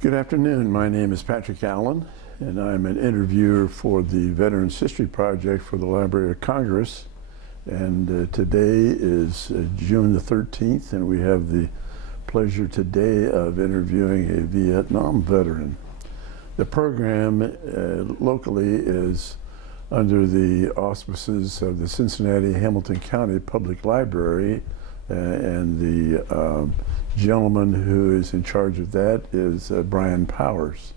Good afternoon. My name is Patrick Allen, and I'm an interviewer for the Veterans History Project for the Library of Congress. And today is June the 13th, and we have the pleasure today of interviewing a Vietnam veteran. The program locally is under the auspices of the Cincinnati-Hamilton County Public Library, and the gentleman who is in charge of that is Brian Powers.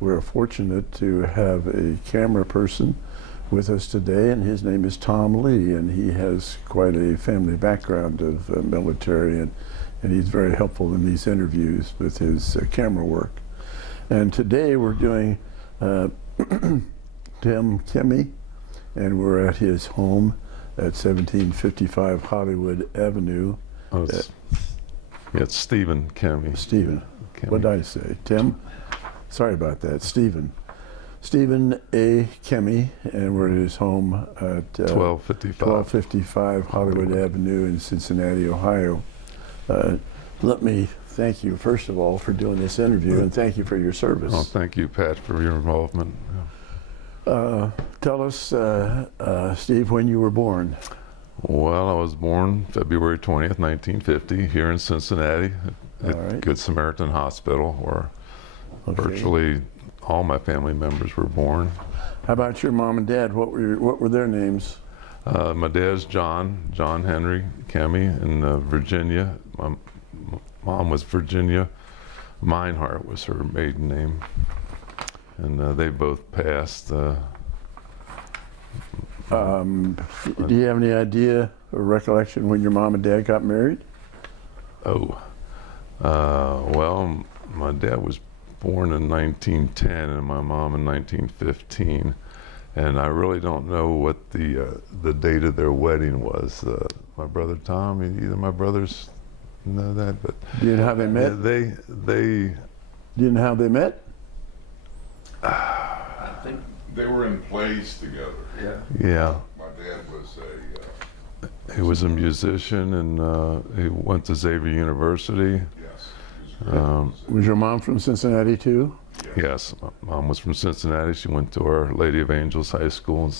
We're fortunate to have a camera person with us today, and his name is Tom Lee, and he has quite a family background of military, and he's very helpful in these interviews with his camera work. And today we're doing Tim Kemme, and we're at his home at 1755 Hollywood Avenue. Oh, it's Stephen Kemme. Stephen. Kemme. What did I say? Tim? Sorry about that. Stephen. Stephen A. Kemme, and we're at his home at 1255 Hollywood Avenue in Cincinnati, Ohio. Let me thank you, first of all, for doing this interview, and thank you for your service. Oh, thank you, Pat, for your involvement. Tell us, Steve, when you were born. Well, I was born February 20th, 1950, here in Cincinnati at Good Samaritan Hospital, where virtually all my family members were born. How about your mom and dad? What were their names? My dad's John Henry Kemme in Virginia. My mom was Virginia Meinhardt was her maiden name. And they both passed. Do you have any idea or recollection when your mom and dad got married? Well, my dad was born in 1910 and my mom in 1915, and I really don't know what the date of their wedding was. My brother Tom, either my brothers know that, but do you know how they met? They do you know how they met? I think they were in plays together. Yeah. My dad was he was a musician, and he went to Xavier University. Yes. Was your mom from Cincinnati too? Yes, my mom was from Cincinnati. She went to Our Lady of Angels High School,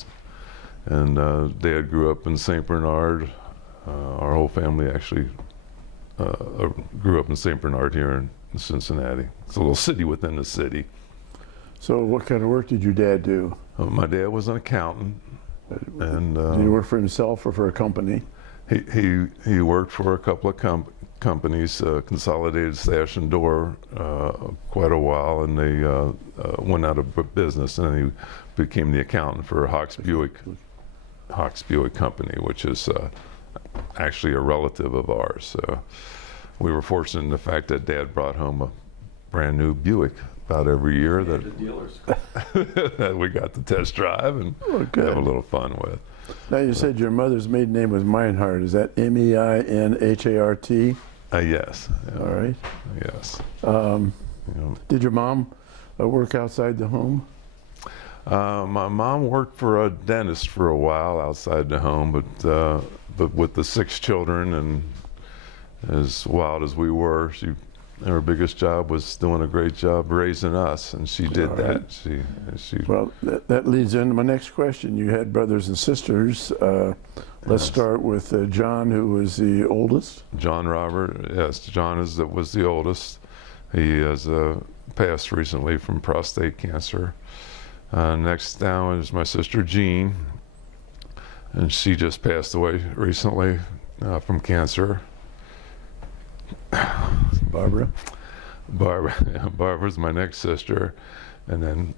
and Dad grew up in St. Bernard. Our whole family actually grew up in St. Bernard here in Cincinnati. It's a little city within the city. So what kind of work did your dad do? My dad was an accountant. And did he work for himself or for a company? He worked for a couple of companies, Consolidated Sash and Door, quite a while, and they went out of business, and he became the accountant for Hawks Buick Company, which is actually a relative of ours. So we were fortunate in the fact that Dad brought home a brand new Buick about every year that we got to test drive and have a little fun with. Now you said your mother's maiden name was Meinhardt. Is that M-E-I-N-H-A-R-T? Yes. Yeah. All right. Yes. Did your mom work outside the home? My mom worked for a dentist for a while outside the home, but with the 6 children and as wild as we were, her biggest job was doing a great job raising us, and she did that. Well, that leads into my next question. You had brothers and sisters. Let's start with John, who was the oldest. John Robert, yes, John was the oldest. He has passed recently from prostate cancer. Next down is my sister Jean, and she just passed away recently from cancer. Barbara's my next sister, and then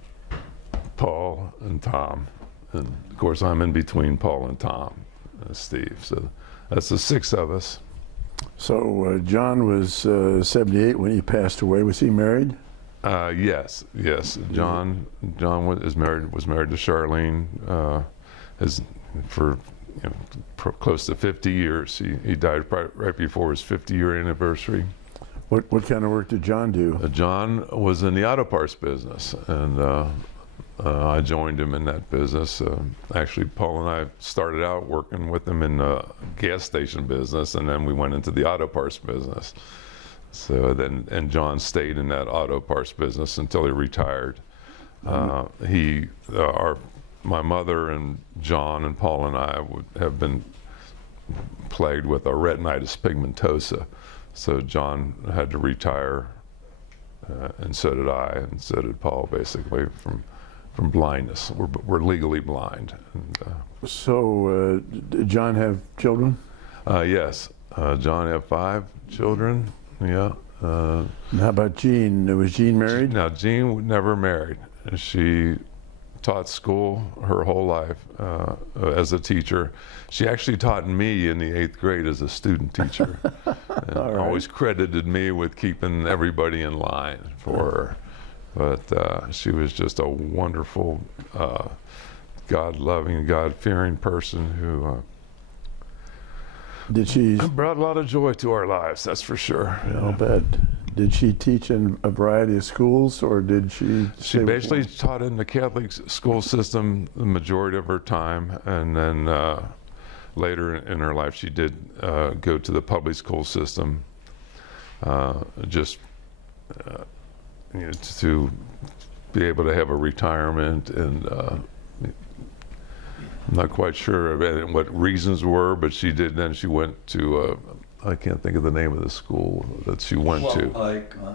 Paul and Tom, and of course I'm in between Paul and Tom, Steve. So that's the 6 of us. So John was 78 when he passed away. Was he married? Yes. John was married to Charlene for close to 50 years. He died right before his 50-year anniversary. What kind of work did John do? John was in the auto parts business, and I joined him in that business. Actually, Paul and I started out working with him in the gas station business, and then we went into the auto parts business. So then, and John stayed in that auto parts business until he retired. My mother and John and Paul and I have been plagued with a retinitis pigmentosa. So John had to retire, and so did I, and so did Paul, basically, from blindness. We're legally blind. And, So, did John have children? yes, John had 5 children. Yeah. And how about Jean? Was Jean married? Now, Jean never married. She taught school her whole life as a teacher. She actually taught me in the 8th grade as a student teacher. And always credited me with keeping everybody in line for her. But she was just a wonderful, God-loving, God-fearing person who Did she? brought a lot of joy to our lives, that's for sure. I'll bet. Did she teach in a variety of schools, or did she? She basically taught in the Catholic school system the majority of her time, and then later in her life she did go to the public school system, to be able to have a retirement, and I'm not quite sure what reasons were, but she did. Then she went to I can't think of the name of the school that she went to.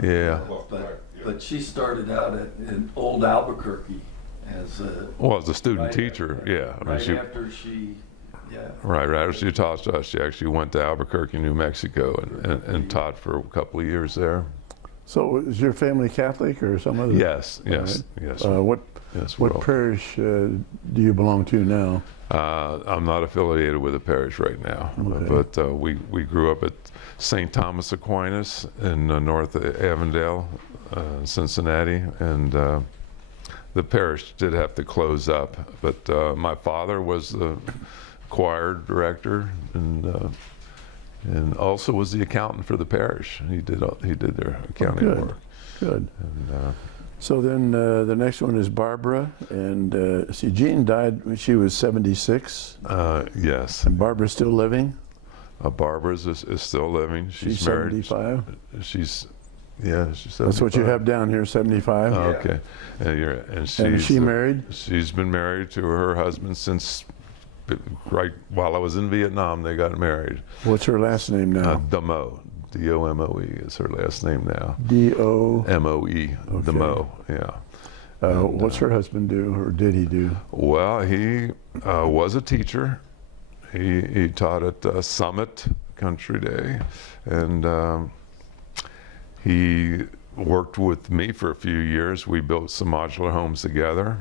Yeah. But she started out in old Albuquerque as a student teacher. Yeah. I mean, after she, right after she taught us, she actually went to Albuquerque, New Mexico, and taught for a couple of years there. So, is your family Catholic or some other? Yes. Yes. What parish do you belong to now? I'm not affiliated with a parish right now, but we grew up at St. Thomas Aquinas in north of Avondale, Cincinnati, and the parish did have to close up. But my father was the choir director, and also was the accountant for the parish. He did their accounting work. Good. And, so then the next one is Barbara, and see, Jean died when she was 76. Yes. And Barbara's still living? Barbara is still living. She's married. 75? She's 75. That's what you have down here, 75? Oh, okay. And is she married? She's been married to her husband since right while I was in Vietnam. They got married. What's her last name now? Damoe. D-O-M-O-E is her last name now. D-O? M-O-E. Okay. Damoe, yeah. What's her husband do, or did he do? Well, he was a teacher. He taught at Summit Country Day, and he worked with me for a few years. We built some modular homes together.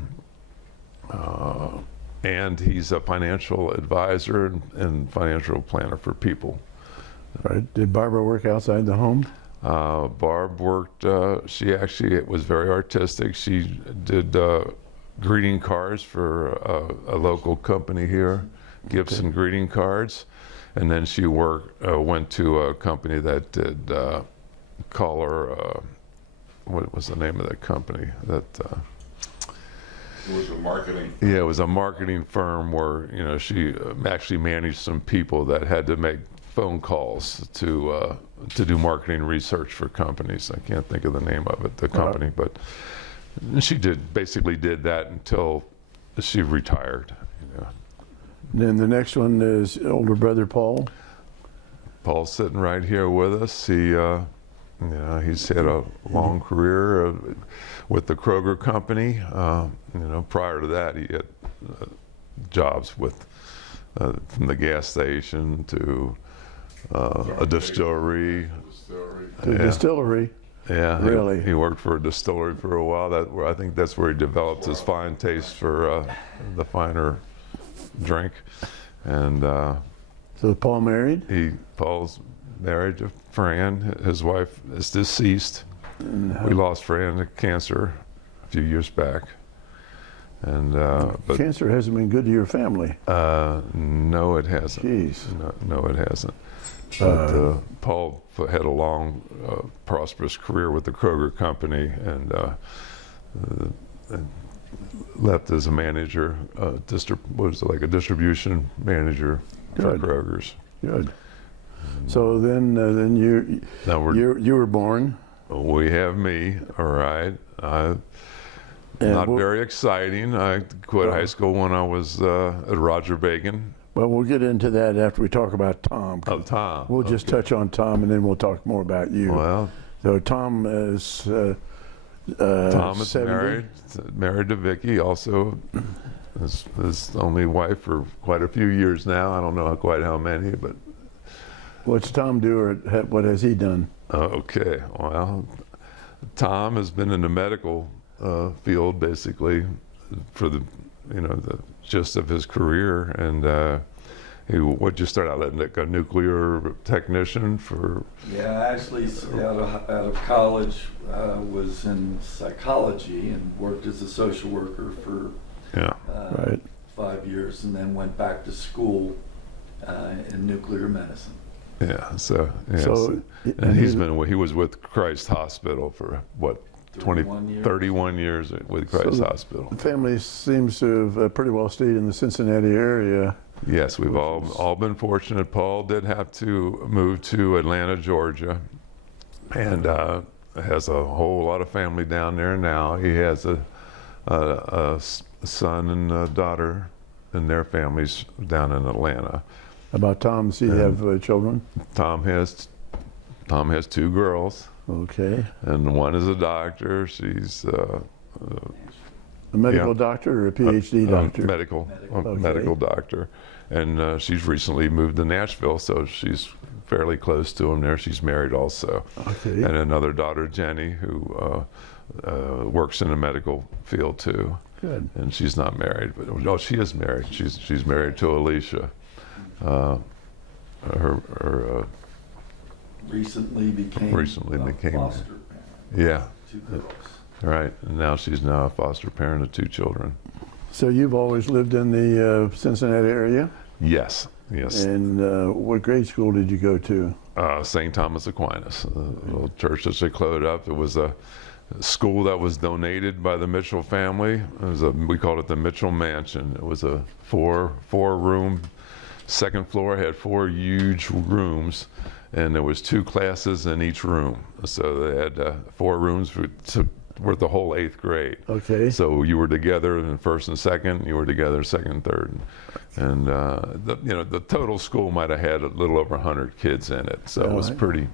And he's a financial advisor and financial planner for people. Right. Did Barbara work outside the home? Barb worked, she actually was very artistic. She did greeting cards for a local company here, gifts and greeting cards. And then she went to a company that did color, what was the name of that company? It was a marketing. Yeah, it was a marketing firm where, she actually managed some people that had to make phone calls to do marketing research for companies. I can't think of the name of it, the company, but she basically did that until she retired. Then the next one is older brother Paul. Paul's sitting right here with us. He's had a long career with the Kroger company. Prior to that, he had jobs with from the gas station to a distillery. The distillery. Yeah, really. He worked for a distillery for a while. I think that's where he developed his fine taste for the finer drink. And so Paul married? Paul's married to Fran. His wife is deceased. We lost Fran to cancer a few years back. And but cancer hasn't been good to your family. No, it hasn't. Jeez. No, it hasn't. But Paul had a long, prosperous career with the Kroger company, and left as a manager, like a distribution manager for Kroger's. Good. So then Now you were born. we have me, all right. And Not we'll- very exciting. I quit high school when I was at Roger Bacon. Well, we'll get into that after we talk about Tom. Oh, Tom. We'll just touch on Tom, and then we'll talk more about you. Well, So Tom is Tom is 70. married to Vicky, also his only wife for quite a few years now. I don't know quite how many, but What's Tom do, or what has he done? okay. Well, Tom has been in the medical field basically for the gist of his career, and he would just start out like a nuclear technician for. Yeah, actually, out of college, was in psychology and worked as a social worker for Yeah. Right. 5 years, and then went back to school in nuclear medicine. Yeah. So. Yeah, So, and he was with Christ Hospital for what? 31 years. 31 years with Christ the- Hospital. The family seems to have pretty well stayed in the Cincinnati area. Yes, we've all been fortunate. Paul did have to move to Atlanta, Georgia, and has a whole lot of family down there now. He has a son and a daughter and their families down in Atlanta. About Tom, does he have children? Tom has 2 girls, Okay. and one is a doctor. She's A medical Yeah. doctor or a PhD doctor? medical Okay. medical doctor, and she's recently moved to Nashville, so she's fairly close to him there. She's married also, Okay. and another daughter, Jenny, who works in the medical field too, Good. and she's not married, but no, she is married. She's married to Alicia. Her Recently became Recently a became- foster parent. yeah, 2 girls. right. And now she's a foster parent of 2 children. So you've always lived in the Cincinnati area? Yes, yes. And what grade school did you go to? St. Thomas Aquinas, a little church that they closed up. It was a school that was donated by the Mitchell family. We called it the Mitchell Mansion. It was a four-room, second floor, had 4 huge rooms, and there was 2 classes in each room. So they had 4 rooms worth the whole 8th grade. Okay. So you were together in first and second. You were together second and third, and the total school might have had a little over 100 kids in it. So it was Right. pretty.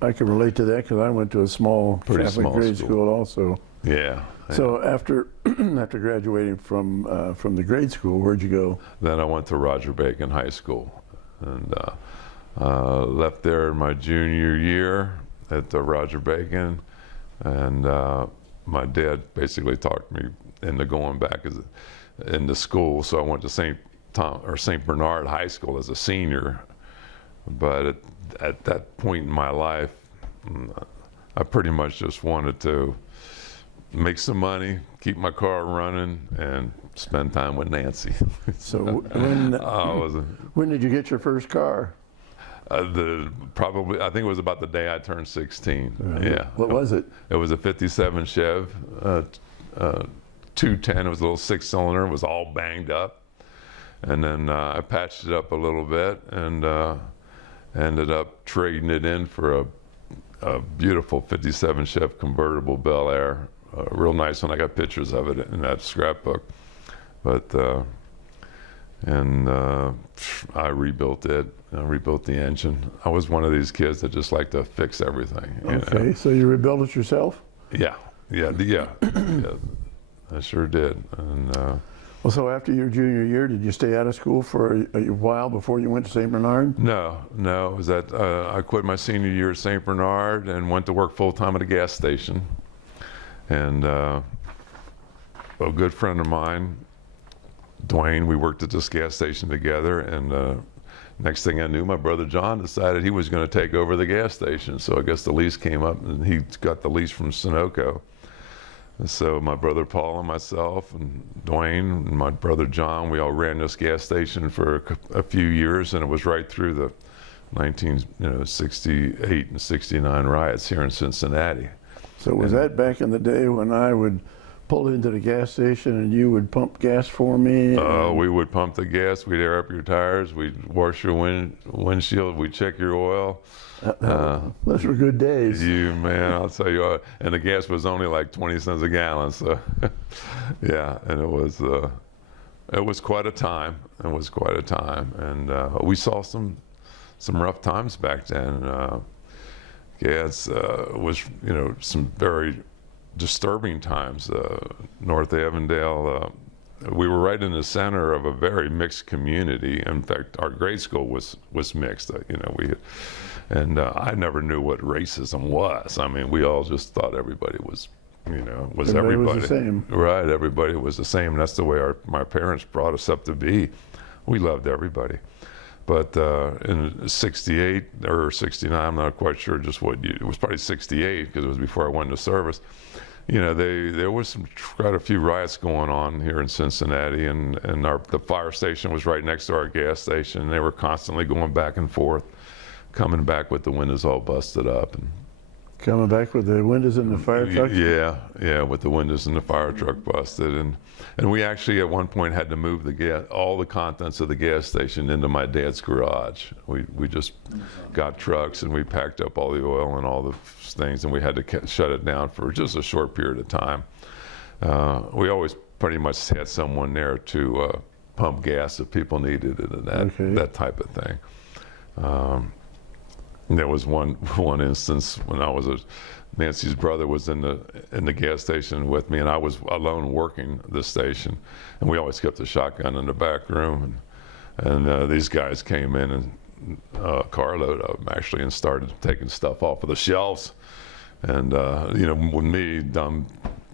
I can relate to that because I went to a small Pretty Catholic small grade school. school also. Yeah. So after after graduating from the grade school, where'd you go? Then I went to Roger Bacon High School, and left there in my junior year at the Roger Bacon, and my dad basically talked me into going back into school. So I went to St. Bernard High School as a senior, but at that point in my life, I pretty much just wanted to make some money, keep my car running, and spend time with Nancy. So I when did you get your first car? I think it was about the day I turned 16. Yeah. What was it? It was a 57 Chev 210. It was a little 6-cylinder. It was all banged up. And then I patched it up a little bit and ended up trading it in for a beautiful 57 Chev convertible Bel Air. Real nice one. I got pictures of it in that scrapbook. But I rebuilt it. I rebuilt the engine. I was one of these kids that just liked to fix everything. Okay, so you rebuilt it yourself? Yeah. I sure did. And Well, so after your junior year, did you stay out of school for a while before you went to St. Bernard? no, it was that I quit my senior year at St. Bernard and went to work full time at a gas station. And a good friend of mine, Dwayne, we worked at this gas station together, and next thing I knew, my brother John decided he was going to take over the gas station. So I guess the lease came up, and he got the lease from Sunoco. And so my brother Paul and myself and Dwayne and my brother John, we all ran this gas station for a few years, and it was right through the 1968 and 69 riots here in Cincinnati. So was that back in the day when I would pull into the gas station and you would pump gas for me? We would pump the gas, we'd air up your tires, we'd wash your windshield, we'd check your oil. Those were good days. Man, I'll tell you what, and the gas was only like 20 cents a gallon, so yeah, and it was quite a time. It was quite a time, and we saw some rough times back then. Gas was, some very disturbing times. North Avondale, we were right in the center of a very mixed community. In fact, our grade school was mixed. I never knew what racism was. I mean, we all just thought everybody was everybody. Was the same. Right, everybody was the same. That's the way my parents brought us up to be. We loved everybody. But in 68 or 69, I'm not quite sure just what year, it was probably 68 because it was before I went into service. There was quite a few riots going on here in Cincinnati, and the fire station was right next to our gas station. And they were constantly going back and forth, coming back with the windows all busted up. And coming back with the windows in the fire truck? Yeah, with the windows in the fire truck busted. And we actually at one point had to move all the contents of the gas station into my dad's garage. We just got trucks and we packed up all the oil and all the things, and we had to shut it down for just a short period of time. We always pretty much had someone there to pump gas if people needed it and that type of thing. And there was one instance when Nancy's brother was in the gas station with me, and I was alone working the station, and we always kept a shotgun in the back room, and these guys came in, and a carload of them actually, and started taking stuff off of the shelves, and with me, dumb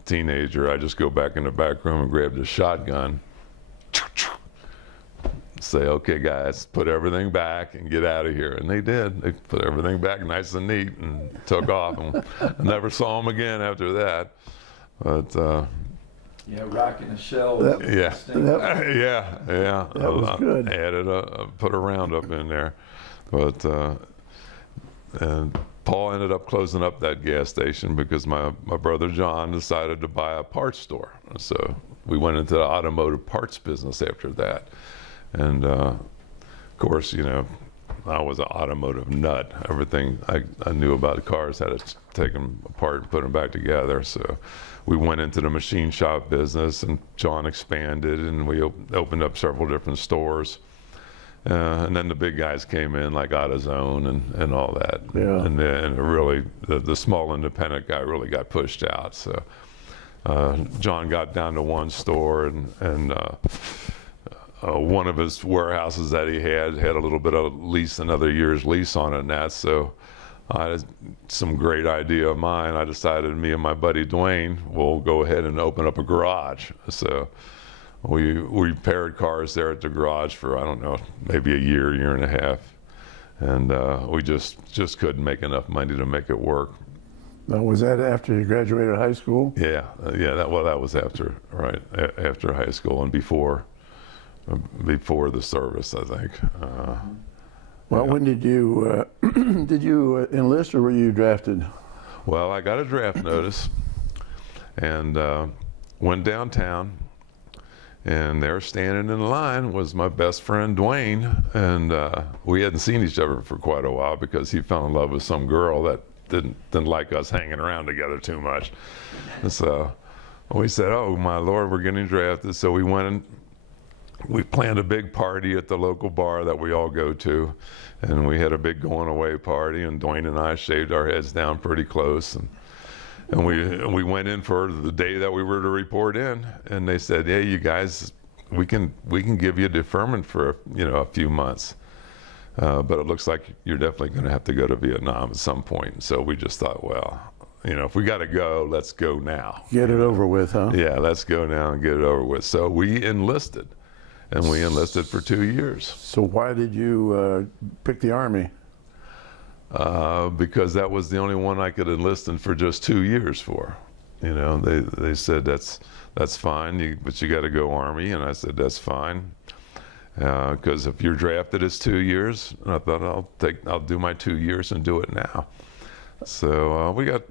teenager, I just go back in the back room and grab the shotgun, say, okay guys, put everything back and get out of here. And they did. They put everything back nice and neat and took off, and I never saw them again after that. But rocking the shells. yeah. That was good. Put a roundup in there. But and Paul ended up closing up that gas station because my brother John decided to buy a parts store. So we went into the automotive parts business after that. And of course, I was an automotive nut. Everything I knew about cars, had to take them apart and put them back together. So we went into the machine shop business, and John expanded, and we opened up several different stores. And then the big guys came in, like AutoZone and all that. Yeah. And then really, the small independent guy really got pushed out. So John got down to one store, and one of his warehouses that he had a little bit of lease, another year's lease on it, and that. So I had some great idea of mine. I decided me and my buddy Dwayne will go ahead and open up a garage. So we repaired cars there at the garage for, I don't know, maybe a year and a half. And we just couldn't make enough money to make it work. Now, was that after you graduated high school? Yeah. That was after high school and before the service, I think. When did you enlist, or were you drafted? Well, I got a draft notice and went downtown, and there standing in line was my best friend Dwayne, and we hadn't seen each other for quite a while because he fell in love with some girl that didn't like us hanging around together too much. And so we said, oh my Lord, we're getting drafted. So we went and we planned a big party at the local bar that we all go to, and we had a big going away party, and Dwayne and I shaved our heads down pretty close, and we went in for the day that we were to report in, and they said, hey, you guys, we can give you deferment for a few months, but it looks like you're definitely going to have to go to Vietnam at some point. So we just thought, well, if we got to go, let's go now. Get it over with, huh? Yeah, let's go now and get it over with. So we enlisted. And we enlisted for 2 years. So why did you pick the Army? Because that was the only one I could enlist in for just 2 years for. They said that's fine, but you got to go Army, and I said that's fine. Because if you're drafted, it's 2 years. And I thought I'll do my 2 years and do it now. So we got.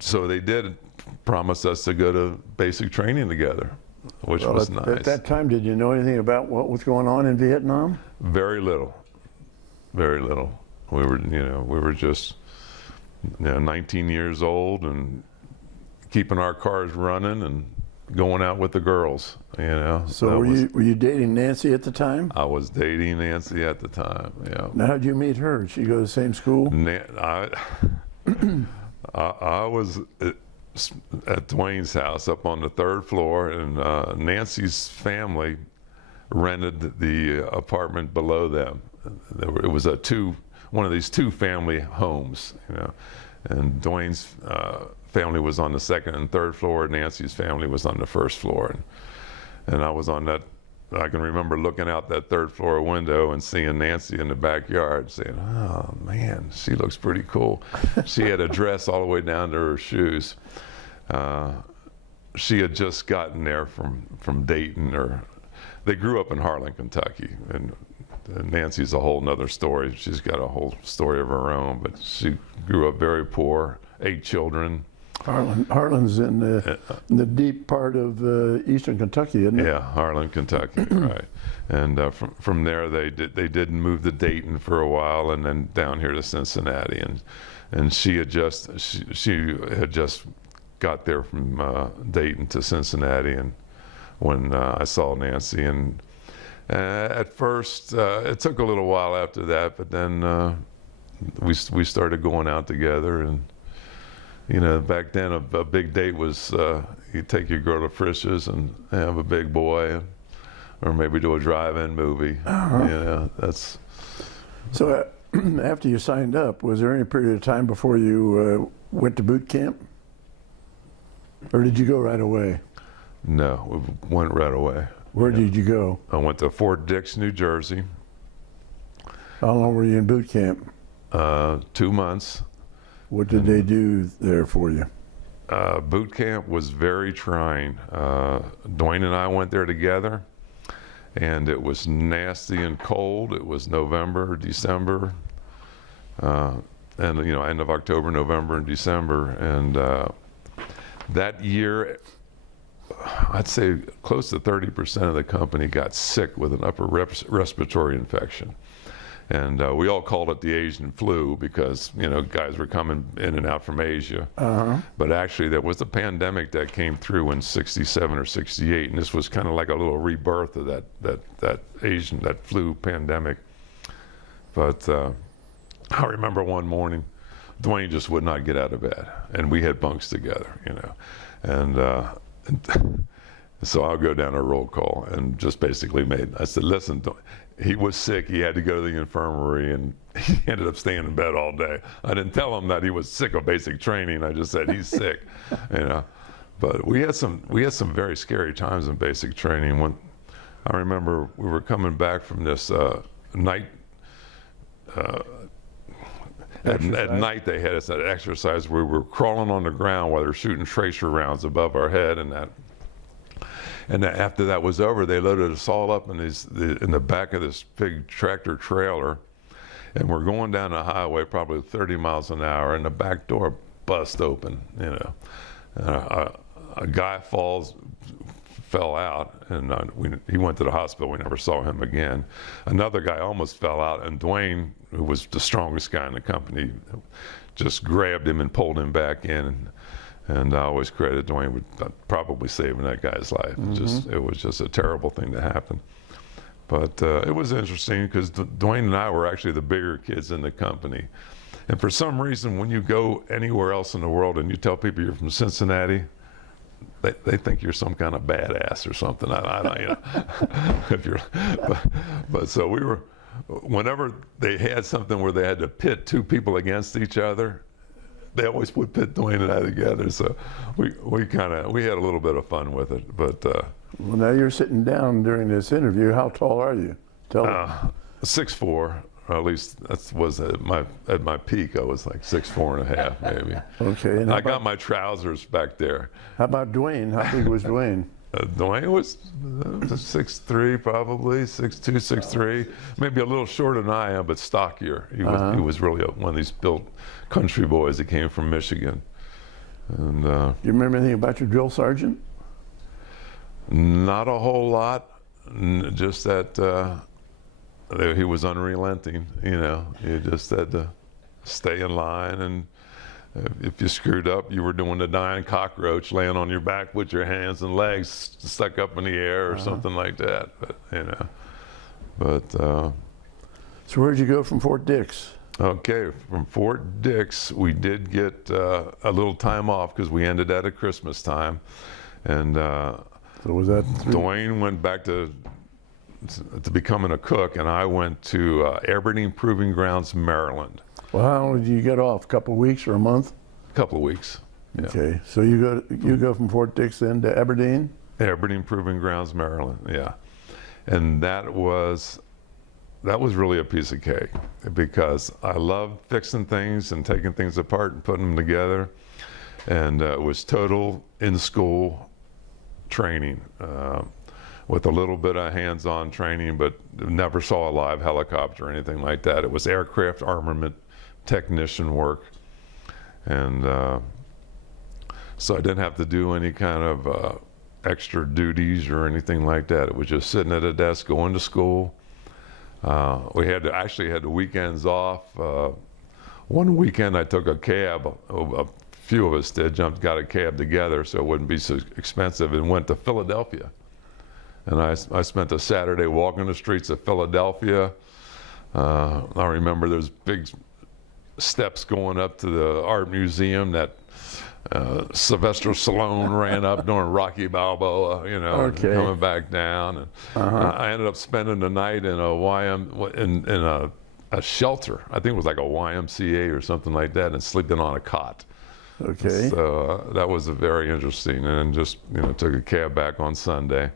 So they did promised us to go to basic training together, which Well, was at nice. that time, did you know anything about what was going on in Vietnam? Very little, very little. We were just 19 years old and keeping our cars running and going out with the girls. So were you dating Nancy at the time? I was dating Nancy at the time. Yeah. Now, how'd you meet her? Did she go to the same school? I was at Dwayne's house up on the 3rd floor, and Nancy's family rented the apartment below them. It was one of these 2-family homes, and Dwayne's family was on the 2nd and 3rd floor. Nancy's family was on the 1st floor, and I was on that. I can remember looking out that 3rd floor window and seeing Nancy in the backyard, saying, "Oh man, she looks pretty cool." She had a dress all the way down to her shoes. She had just gotten there from Dayton, or they grew up in Harlan, Kentucky, and Nancy's a whole nother story. She's got a whole story of her own, but she grew up very poor, 8 children. Harlan's in the deep part of eastern Kentucky, isn't it? Yeah, Harlan, Kentucky, right. And from there, they did move to Dayton for a while, and then down here to Cincinnati. And she had just got there from Dayton to Cincinnati, and when I saw Nancy, and at first it took a little while after that, but then we started going out together. And back then a big date was you take your girl to Frisch's and have a big boy, or maybe do a drive-in movie. That's. So after you signed up, was there any period of time before you went to boot camp? Or did you go right away? No, we went right away. Where did you go? I went to Fort Dix, New Jersey. How long were you in boot camp? 2 months. What did they do there for you? Boot camp was very trying. Dwayne and I went there together, and it was nasty and cold. It was November, December, and end of October, November, and December. And that year, I'd say close to 30% of the company got sick with an upper respiratory infection. And we all called it the Asian flu because, guys were coming in and out from Asia. But actually, there was a pandemic that came through in '67 or '68, and this was kind of like a little rebirth of that flu pandemic. But I remember one morning, Dwayne just would not get out of bed, and we had bunks together, and so I'll go down a roll call and just basically I said, listen, he was sick. He had to go to the infirmary, and he ended up staying in bed all day. I didn't tell him that he was sick of basic training. I just said he's sick, But we had some very scary times in basic training. When I remember we were coming back from this night. At night they had us at exercise where we were crawling on the ground while they're shooting tracer rounds above our head, and after that was over, they loaded us all up in the back of this big tractor trailer, and we're going down the highway probably 30 miles an hour, and the back door bust open. A guy fell out, and he went to the hospital. We never saw him again. Another guy almost fell out, and Dwayne, who was the strongest guy in the company, just grabbed him and pulled him back in. And I always credit Dwayne with probably saving that guy's life. It was just a terrible thing to happen. But it was interesting because Dwayne and I were actually the bigger kids in the company. And for some reason, when you go anywhere else in the world and you tell people you're from Cincinnati, they think you're some kind of badass or something. I don't, if you're, but so we were. Whenever they had something where they had to pit 2 people against each other, they always would pit Dwayne and I together. So we had a little bit of fun with it. But well, now you're sitting down during this interview. How tall are you? Tell me. 6'4". Or at least that was at my peak. I was like 6'4.5" maybe. Okay. And I got my trousers back there. How about Dwayne? How big was Dwayne? Dwayne was 6'3", probably 6'2", 6'3", maybe a little shorter than I am, but stockier. He was really one of these built country boys that came from Michigan. And Do you remember anything about your drill sergeant? not a whole lot, just that he was unrelenting. You know, you just had to stay in line, and if you screwed up, you were doing the dying cockroach, laying on your back with your hands and legs stuck up in the air or something like that. But you know, but So where'd you go from Fort Dix? okay, from Fort Dix, we did get a little time off because we ended at Christmas time, and So was that Dwayne went back to becoming a cook, and I went to Airborne Proving Grounds, Maryland. Well, how long did you get off? A couple of weeks or a month? A couple of weeks. Yeah. Okay, so you go from Fort Dix then to Aberdeen? Airborne Proving Grounds, Maryland. Yeah, and that was really a piece of cake because I love fixing things and taking things apart and putting them together, and it was total in-school training with a little bit of hands-on training, but never saw a live helicopter or anything like that. It was aircraft armament technician work, and so I didn't have to do any kind of extra duties or anything like that. It was just sitting at a desk, going to school. We actually had the weekends off. One weekend I took a cab. A few of us did, got a cab together so it wouldn't be so expensive, and went to Philadelphia. And I spent a Saturday walking the streets of Philadelphia. I remember there's big steps going up to the art museum that Sylvester Stallone ran up during Rocky Balboa, you know, and Okay. coming back down. And I ended up spending the night in a shelter. I think it was like a YMCA or something like that, and sleeping on a cot. Okay. So that was very interesting, and just took a cab back on Sunday.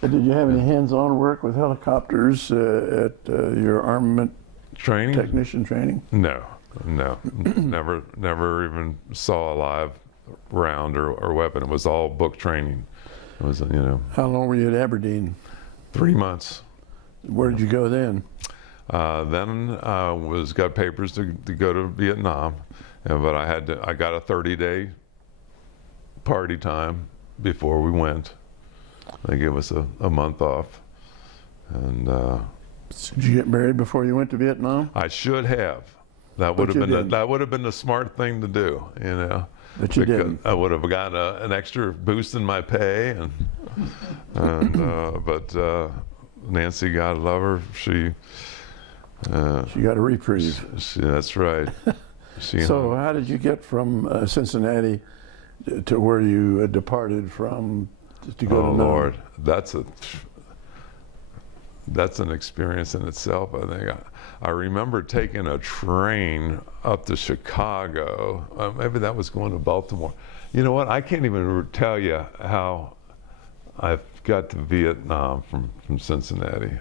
Did you have any hands-on work with helicopters at your armament Training? technician training? No, never even saw a live round or weapon. It was all book training. It was How long were you at Aberdeen? 3 months. Where did you go then? Then got papers to go to Vietnam, but I got a 30-day party time before we went. They gave us a month off, and Did you get married before you went to Vietnam? I should have. That But would have you been didn't. that would have been the smart thing to do, But you Because didn't. I would have gotten an extra boost in my pay, but Nancy, God love her, she You got a reprieve. that's right. She So how did you get from Cincinnati to where you departed from to go oh to Nam? Lord, that's an experience in itself. I think I remember taking a train up to Chicago. Maybe that was going to Baltimore. You know what? I can't even tell you how I got to Vietnam from Cincinnati.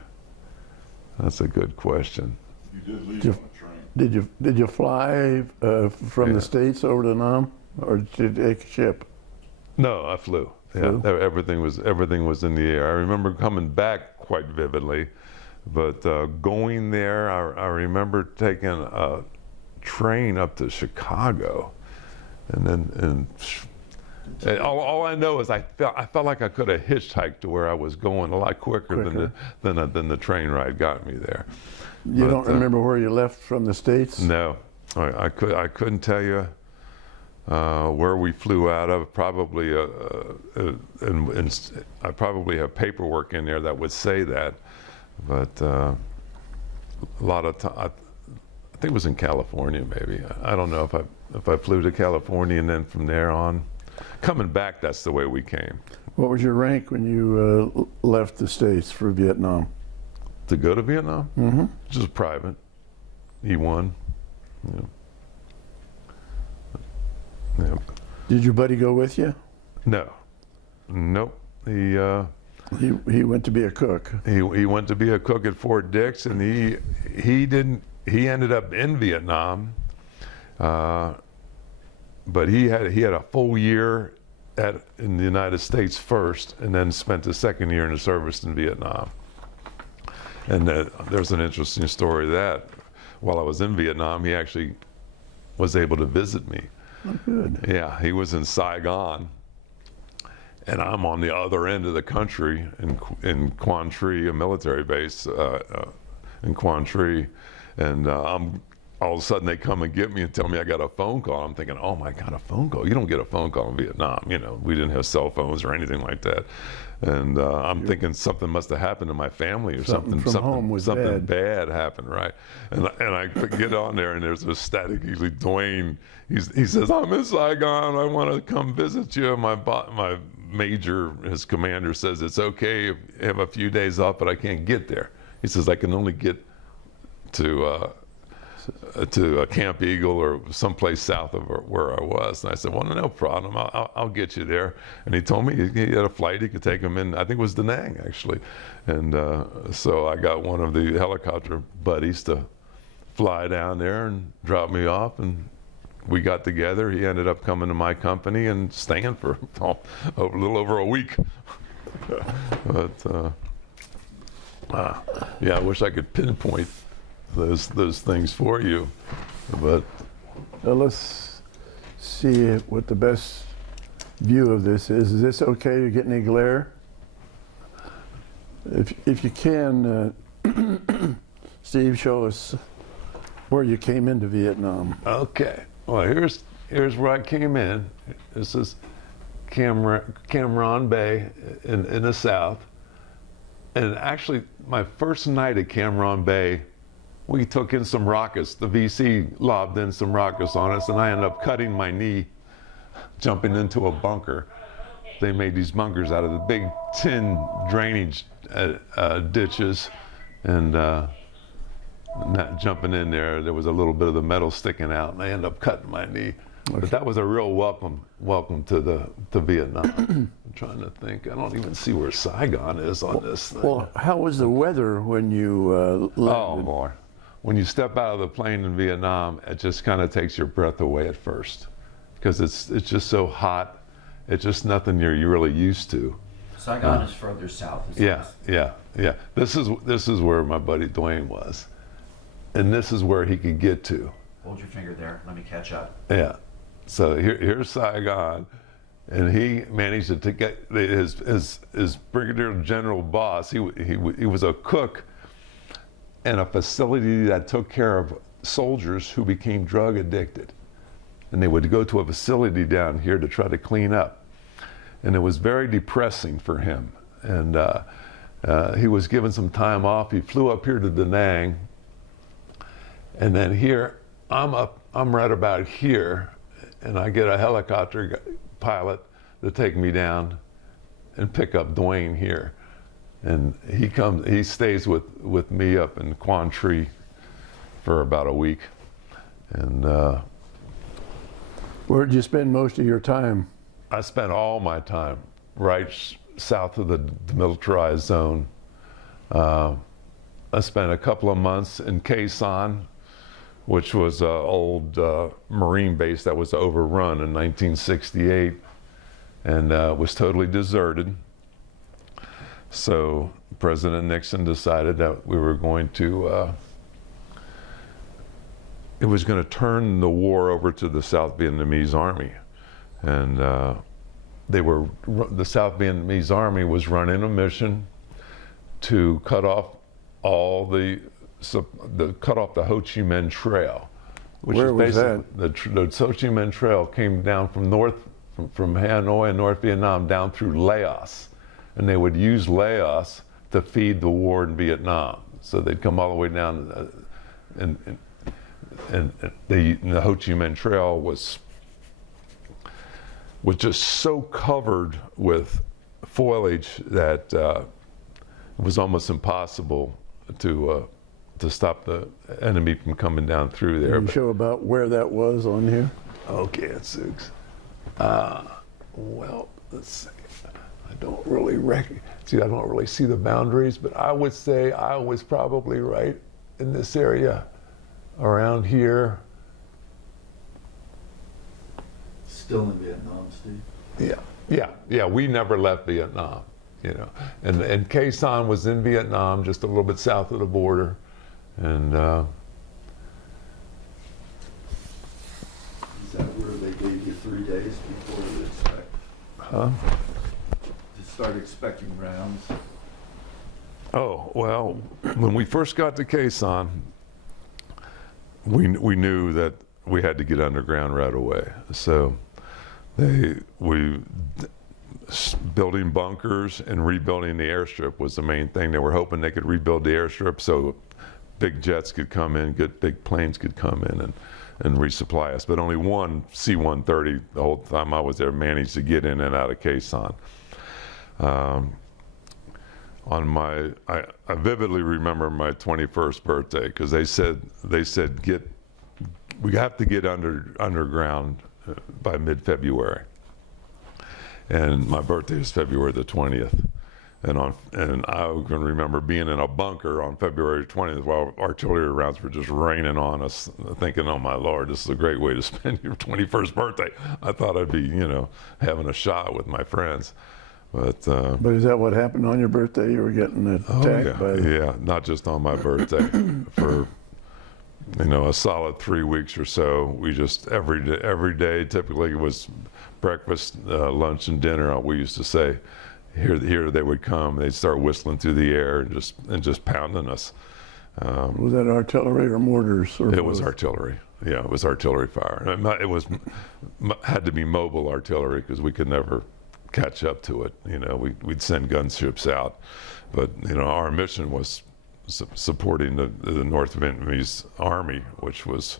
That's a good question. You did leave You- on a train. Did you fly from Yeah. the States over to Nam, or did you take a ship? No, I flew. Yeah, Flew? everything was in the air. I remember coming back quite vividly, but going there, I remember taking a train up to Chicago, and all I know is I felt like I could have hitchhiked to where I was going a lot quicker. than the train ride got me there. You But, don't remember where you left from the States? No, I couldn't tell you where we flew out of. Probably, and I probably have paperwork in there that would say that, but a lot of time, I think it was in California. Maybe I don't know if I flew to California and then from there on, coming back. That's the way we came. What was your rank when you left the States for Vietnam? To go to Vietnam, Mm-hmm. just private, E1. Yeah. Yeah. Did your buddy go with you? No, nope. He went to be a cook. He went to be a cook at Fort Dix, and he ended up in Vietnam, but he had a full year in the United States first, and then spent the second year in the service in Vietnam. And there's an interesting story that while I was in Vietnam, he actually was able to visit me. Oh, good. Yeah, he was in Saigon, and I'm on the other end of the country in Quang Tri, a military base in Quang Tri, and all of a sudden they come and get me and tell me I got a phone call. I'm thinking, oh my God, a phone call? You don't get a phone call in Vietnam. You know, we didn't have cell phones or anything like that. And I'm thinking something must have happened to my family or Something from home was something bad. bad happened, right? And I get on there and there's a static, usually Dwayne, he says, I'm in Saigon, I want to come visit you. My major, his commander says, it's okay if you have a few days off, but I can't get there. He says, I can only get to Camp Eagle or someplace south of where I was. And I said, well, no problem. I'll get you there. And he told me he had a flight. He could take him in, I think it was Da Nang, actually. And so I got one of the helicopter buddies to fly down there and drop me off. And we got together. He ended up coming to my company and staying for a little over a week. But yeah, I wish I could pinpoint those things for you, but Let's see what the best view of this is. Is this okay? You get any glare? If you can, Steve, show us where you came into Vietnam. okay. Well, here's where I came in. This is Cam Bay in the south, and actually my first night at Cam Bay, we took in some rockets. The VC lobbed in some rockets on us, and I ended up cutting my knee jumping into a bunker. They made these bunkers out of the big tin drainage ditches, and jumping in there was a little bit of the metal sticking out, and I ended up cutting my knee. But that was a real welcome to Vietnam. I'm trying to think. I don't even see where Saigon is on this thing. Well, how was the weather when you landed? Oh boy. When you step out of the plane in Vietnam, it just kind of takes your breath away at first, because it's just so hot. It's just nothing you're really used to. Saigon is further south. Yeah. This is where my buddy Dwayne was, and this is where he could get to. Hold your finger there. Let me catch up. Yeah. So here's Saigon, and he managed to get his brigadier general boss. He was a cook in a facility that took care of soldiers who became drug addicted. And they would go to a facility down here to try to clean up. And it was very depressing for him. And he was given some time off. He flew up here to Da Nang. And then here, I'm right about here, and I get a helicopter pilot to take me down and pick up Dwayne here. And he stays with me up in Quang Tri for about a week. And Where'd you spend most of your time? I spent all my time right south of the demilitarized zone. I spent a couple of months in Khe Sanh, which was an old Marine base that was overrun in 1968 and was totally deserted. So President Nixon decided that we were going to, it was going to turn the war over to the South Vietnamese Army. And the South Vietnamese Army was running a mission to cut off cut off the Ho Chi Minh Trail. Which Where is was basically that? The Ho Chi Minh Trail came down from Hanoi and North Vietnam down through Laos. And they would use Laos to feed the war in Vietnam. So they'd come all the way down, and the Ho Chi Minh Trail was just so covered with foliage that it was almost impossible to stop the enemy from coming down through there. Can you show about where that was on here? Okay, it's Zooks. Well, let's see. I don't really see the boundaries, but I would say I was probably right in this area around here. Still in Vietnam, Steve? Yeah, we never left Vietnam, you know. And Khe Sanh was in Vietnam, just a little bit south of the border. And Is that where they gave 3 days before you expect Huh? to start expecting rounds? Oh, well, when we first got to Quezon, we knew that we had to get underground right away. So building bunkers and rebuilding the airstrip was the main thing. They were hoping they could rebuild the airstrip so big jets could come in, good big planes could come in and resupply us. But only one C-130 the whole time I was there managed to get in and out of Quezon. I vividly remember my 21st birthday because they said we have to get underground by mid-February, and my birthday is February the 20th, and I can remember being in a bunker on February 20th while artillery rounds were just raining on us, thinking, oh my Lord, this is a great way to spend your 21st birthday. I thought I'd be having a shot with my friends. But is that what happened on your birthday? You were getting attacked by yeah, not just on my birthday. For a solid 3 weeks or so, we just every day typically it was breakfast, lunch, and dinner. We used to say, here they would come. They'd start whistling through the air and just pounding us. Was that artillery or mortars? Or it was both? artillery. Yeah, it was artillery fire. It had to be mobile artillery because we could never catch up to it. We'd send gunships out, but our mission was supporting the North Vietnamese army, which was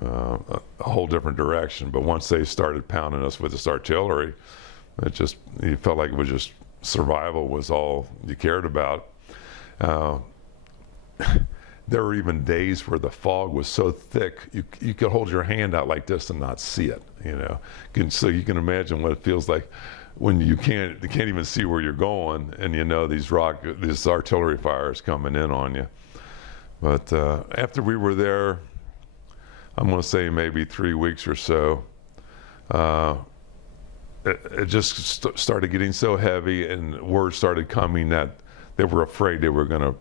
a whole different direction. But once they started pounding us with this artillery, you felt like it was just survival was all you cared about. There were even days where the fog was so thick you could hold your hand out like this and not see it. So you can imagine what it feels like when you can't even see where you're going, and this artillery fire is coming in on you. But after we were there, I'm going to say maybe 3 weeks or so, it just started getting so heavy, and word started coming that they were afraid they were going to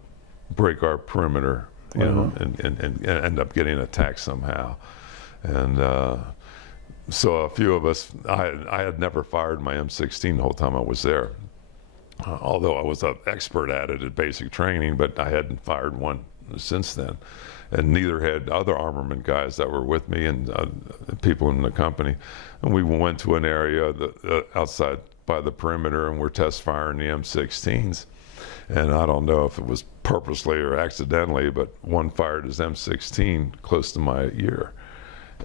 break our perimeter, and end up getting attacked somehow. And so a few of us, I had never fired my M16 the whole time I was there, although I was an expert at it at basic training, but I hadn't fired one since then. And neither had other armament guys that were with me and people in the company. And we went to an area outside by the perimeter, and we're test firing the M16s. And I don't know if it was purposely or accidentally, but one fired his M16 close to my ear.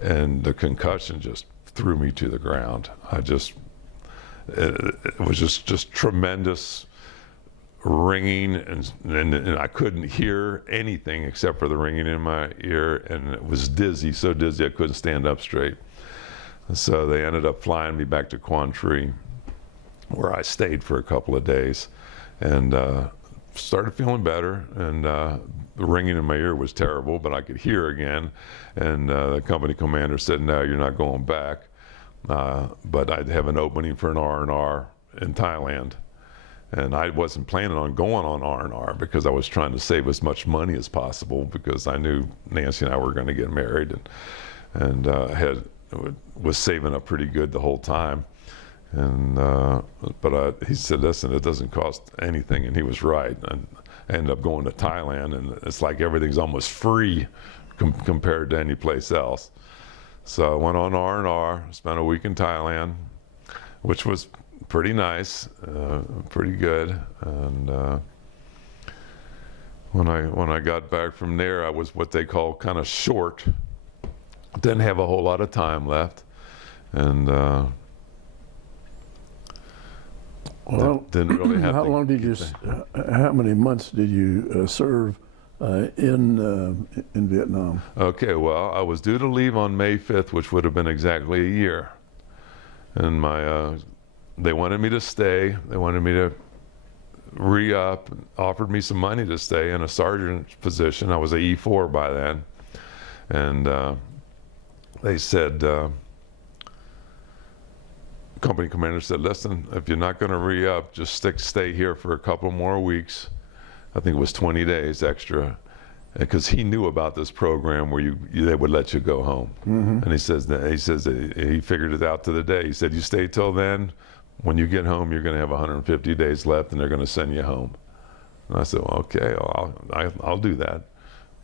And the concussion just threw me to the ground. It was just tremendous ringing, and I couldn't hear anything except for the ringing in my ear, and it was dizzy, so dizzy I couldn't stand up straight. And so they ended up flying me back to Quang Tri, where I stayed for a couple of days, and started feeling better, and the ringing in my ear was terrible, but I could hear again. And the company commander said, no, you're not going back, but I'd have an opening for an R&R in Thailand. And I wasn't planning on going on R&R because I was trying to save as much money as possible, because I knew Nancy and I were going to get married, and was saving up pretty good the whole time. And but he said, listen, it doesn't cost anything, and he was right. And I ended up going to Thailand, and it's like everything's almost free compared to any place else. So I went on R&R, spent a week in Thailand, which was pretty nice, pretty good. And when I got back from there, I was what they call kind of short. Didn't have a whole lot of time left, and didn't really have. How many months did you serve in Vietnam? Okay, well, I was due to leave on May 5th, which would have been exactly a year. And they wanted me to stay. They wanted me to re-up, offered me some money to stay in a sergeant's position. I was a E4 by then. And they said, company commander said, listen, if you're not going to re-up, just stay here for a couple more weeks. I think it was 20 days extra. because he knew about this program where they would let you go home. And he says that he figured it out to the day. He said, you stay till then, when you get home, you're going to have 150 days left, and they're going to send you home. And I said, well, okay, I'll do that,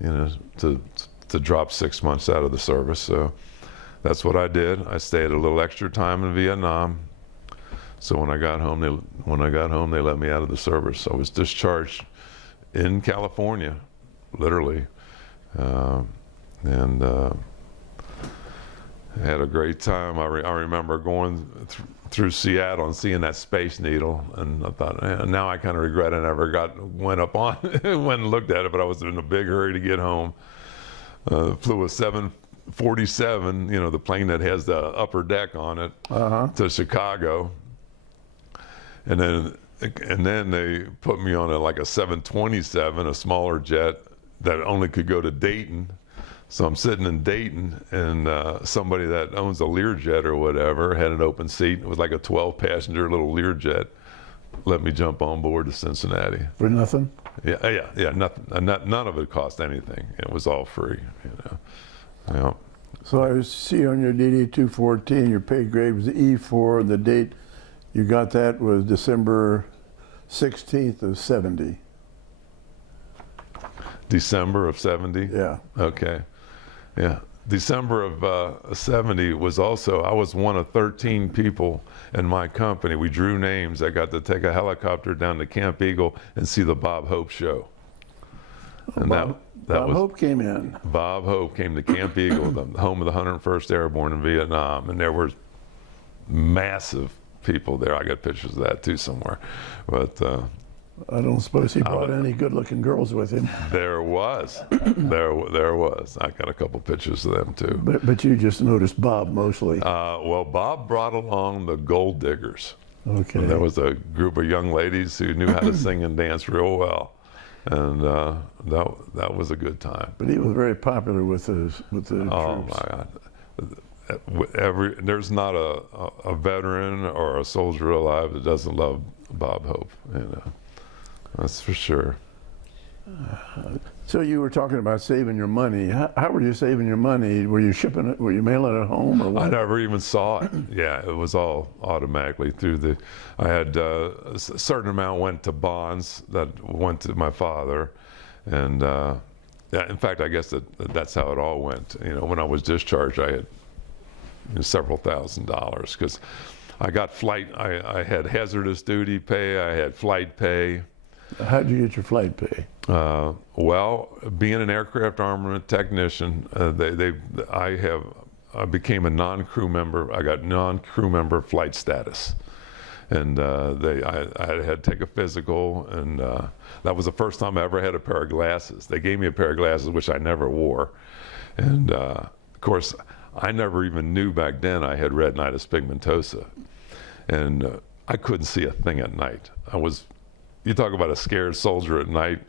you know, to drop 6 months out of the service. So that's what I did. I stayed a little extra time in Vietnam. So when I got home, they let me out of the service. I was discharged in California, literally, and had a great time. I remember going through Seattle and seeing that Space Needle, and I thought, now I kind of regret I never went up on went and looked at it, but I was in a big hurry to get home. Flew a 747, you know, the plane that has the upper deck on it, to Chicago, and then they put me on like a 727, a smaller jet that only could go to Dayton. So I'm sitting in Dayton, and somebody that owns a Learjet or whatever had an open seat. It was like a 12-passenger little Learjet. Let me jump on board to Cincinnati. For nothing? Yeah, nothing. None of it cost anything. It was all free, you know. Yeah. So I see on your DD-214, your pay grade was E4, and the date you got that was December 16th of 70. December of 70? Yeah. Okay. Yeah. December of 70 was also, I was one of 13 people in my company. We drew names. I got to take a helicopter down to Camp Eagle and see the Bob Hope show. And Bob Hope came in. Bob Hope came to Camp Eagle, the home of the 101st Airborne in Vietnam, and there were massive people there. I got pictures of that too somewhere. But I don't suppose he brought any good-looking girls with him. there was. there was. I got a couple pictures of them too. But you just noticed Bob mostly. Well, Bob brought along the Gold Diggers. Okay. And there was a group of young ladies who knew how to sing and dance real well. And that was a good time. But he was very popular with the Oh troops. my God. There's not a veteran or a soldier alive that doesn't love Bob Hope, you know. That's for sure. So you were talking about saving your money. How were you saving your money? Were you shipping it? Were you mailing it home, or what? I never even saw it. Yeah, it was all automatically through the. I had a certain amount went to bonds that went to my father, and yeah, in fact, I guess that's how it all went. You know, when I was discharged, I had several $1,000s because I got flight. I had hazardous duty pay. I had flight pay. How did you get your flight pay? Well, being an aircraft armament technician, I became a non-crew member. I got non-crew member flight status, and I had to take a physical, and that was the first time I ever had a pair of glasses. They gave me a pair of glasses which I never wore, and of course I never even knew back then I had retinitis pigmentosa, and I couldn't see a thing at night. You talk about a scared soldier at night.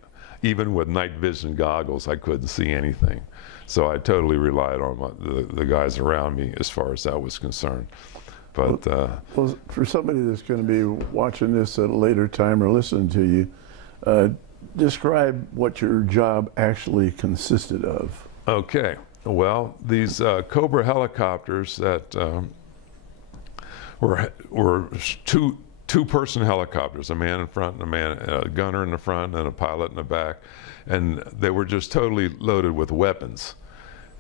Even with night vision goggles, I couldn't see anything. So I totally relied on the guys around me as far as that was concerned. But Well, for somebody that's going to be watching this at a later time or listening to you, describe what your job actually consisted of. okay, well, these Cobra helicopters that were two-person helicopters, a man in front and a gunner in the front and a pilot in the back, and they were just totally loaded with weapons.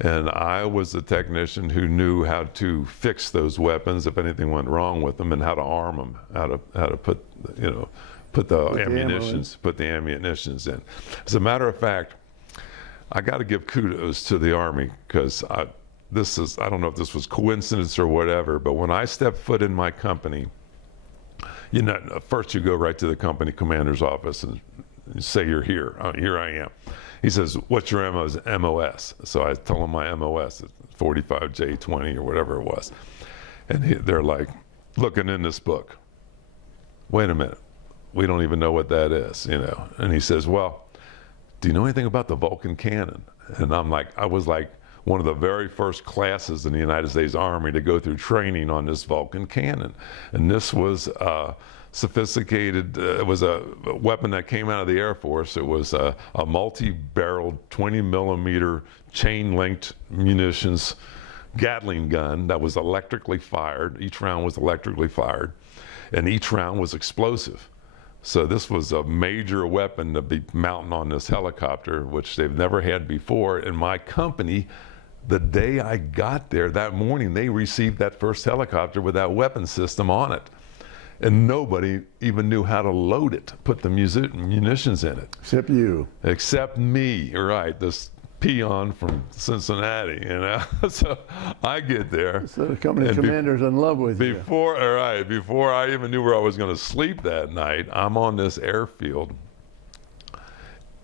And I was the technician who knew how to fix those weapons if anything went wrong with them, and how to arm them, how to put the ammunitions in. As a matter of fact, I got to give kudos to the Army, because I don't know if this was coincidence or whatever, but when I stepped foot in my company, you know, first you go right to the company commander's office and say you're here. Here I am. He says, "What's your MOS?" So I tell him my MOS, 45J20 or whatever it was, and they're like, looking in this book. Wait a minute, we don't even know what that is, you know. And he says, "Well, do you know anything about the Vulcan cannon?" And I was like one of the very first classes in the United States Army to go through training on this Vulcan cannon. And this was sophisticated. It was a weapon that came out of the Air Force. It was a multi-barreled 20 millimeter chain-linked munitions Gatling gun that was electrically fired. Each round was electrically fired, and each round was explosive. So this was a major weapon to be mounting on this helicopter, which they've never had before. And my company, the day I got there, that morning, they received that first helicopter with that weapon system on it. And nobody even knew how to load it, put the munitions in it. Except you. Except me, right, this peon from Cincinnati, you know. So I get there. So the company and commander's in love with you. Before I even knew where I was going to sleep that night, I'm on this airfield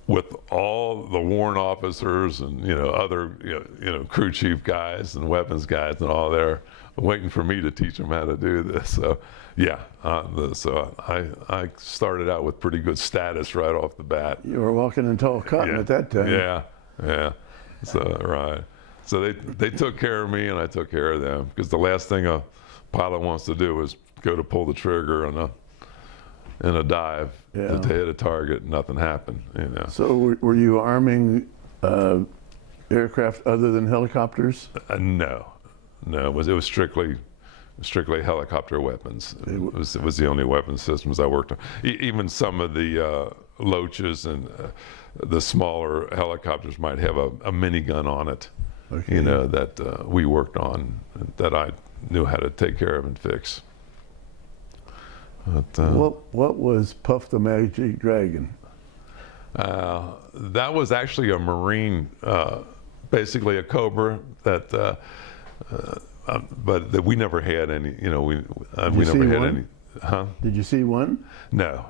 with all the warrant officers and other crew chief guys and weapons guys and all there waiting for me to teach them how to do this. So yeah, so I started out with pretty good status right off the bat. You were walking in tall cotton at that time. Yeah. So right. So they took care of me and I took care of them, because the last thing a pilot wants to do is go to pull the trigger in a dive to hit a target and nothing happened. So were you arming aircraft other than helicopters? No. It was strictly helicopter weapons. It was the only weapon systems I worked on. Even some of the Loaches and the smaller helicopters might have a minigun on it, that we worked on, that I knew how to take care of and fix. But, what was Puff the Magic Dragon? that was actually a Marine, basically a Cobra that. But that we never had any, we never had any. Huh? Did you see one? No.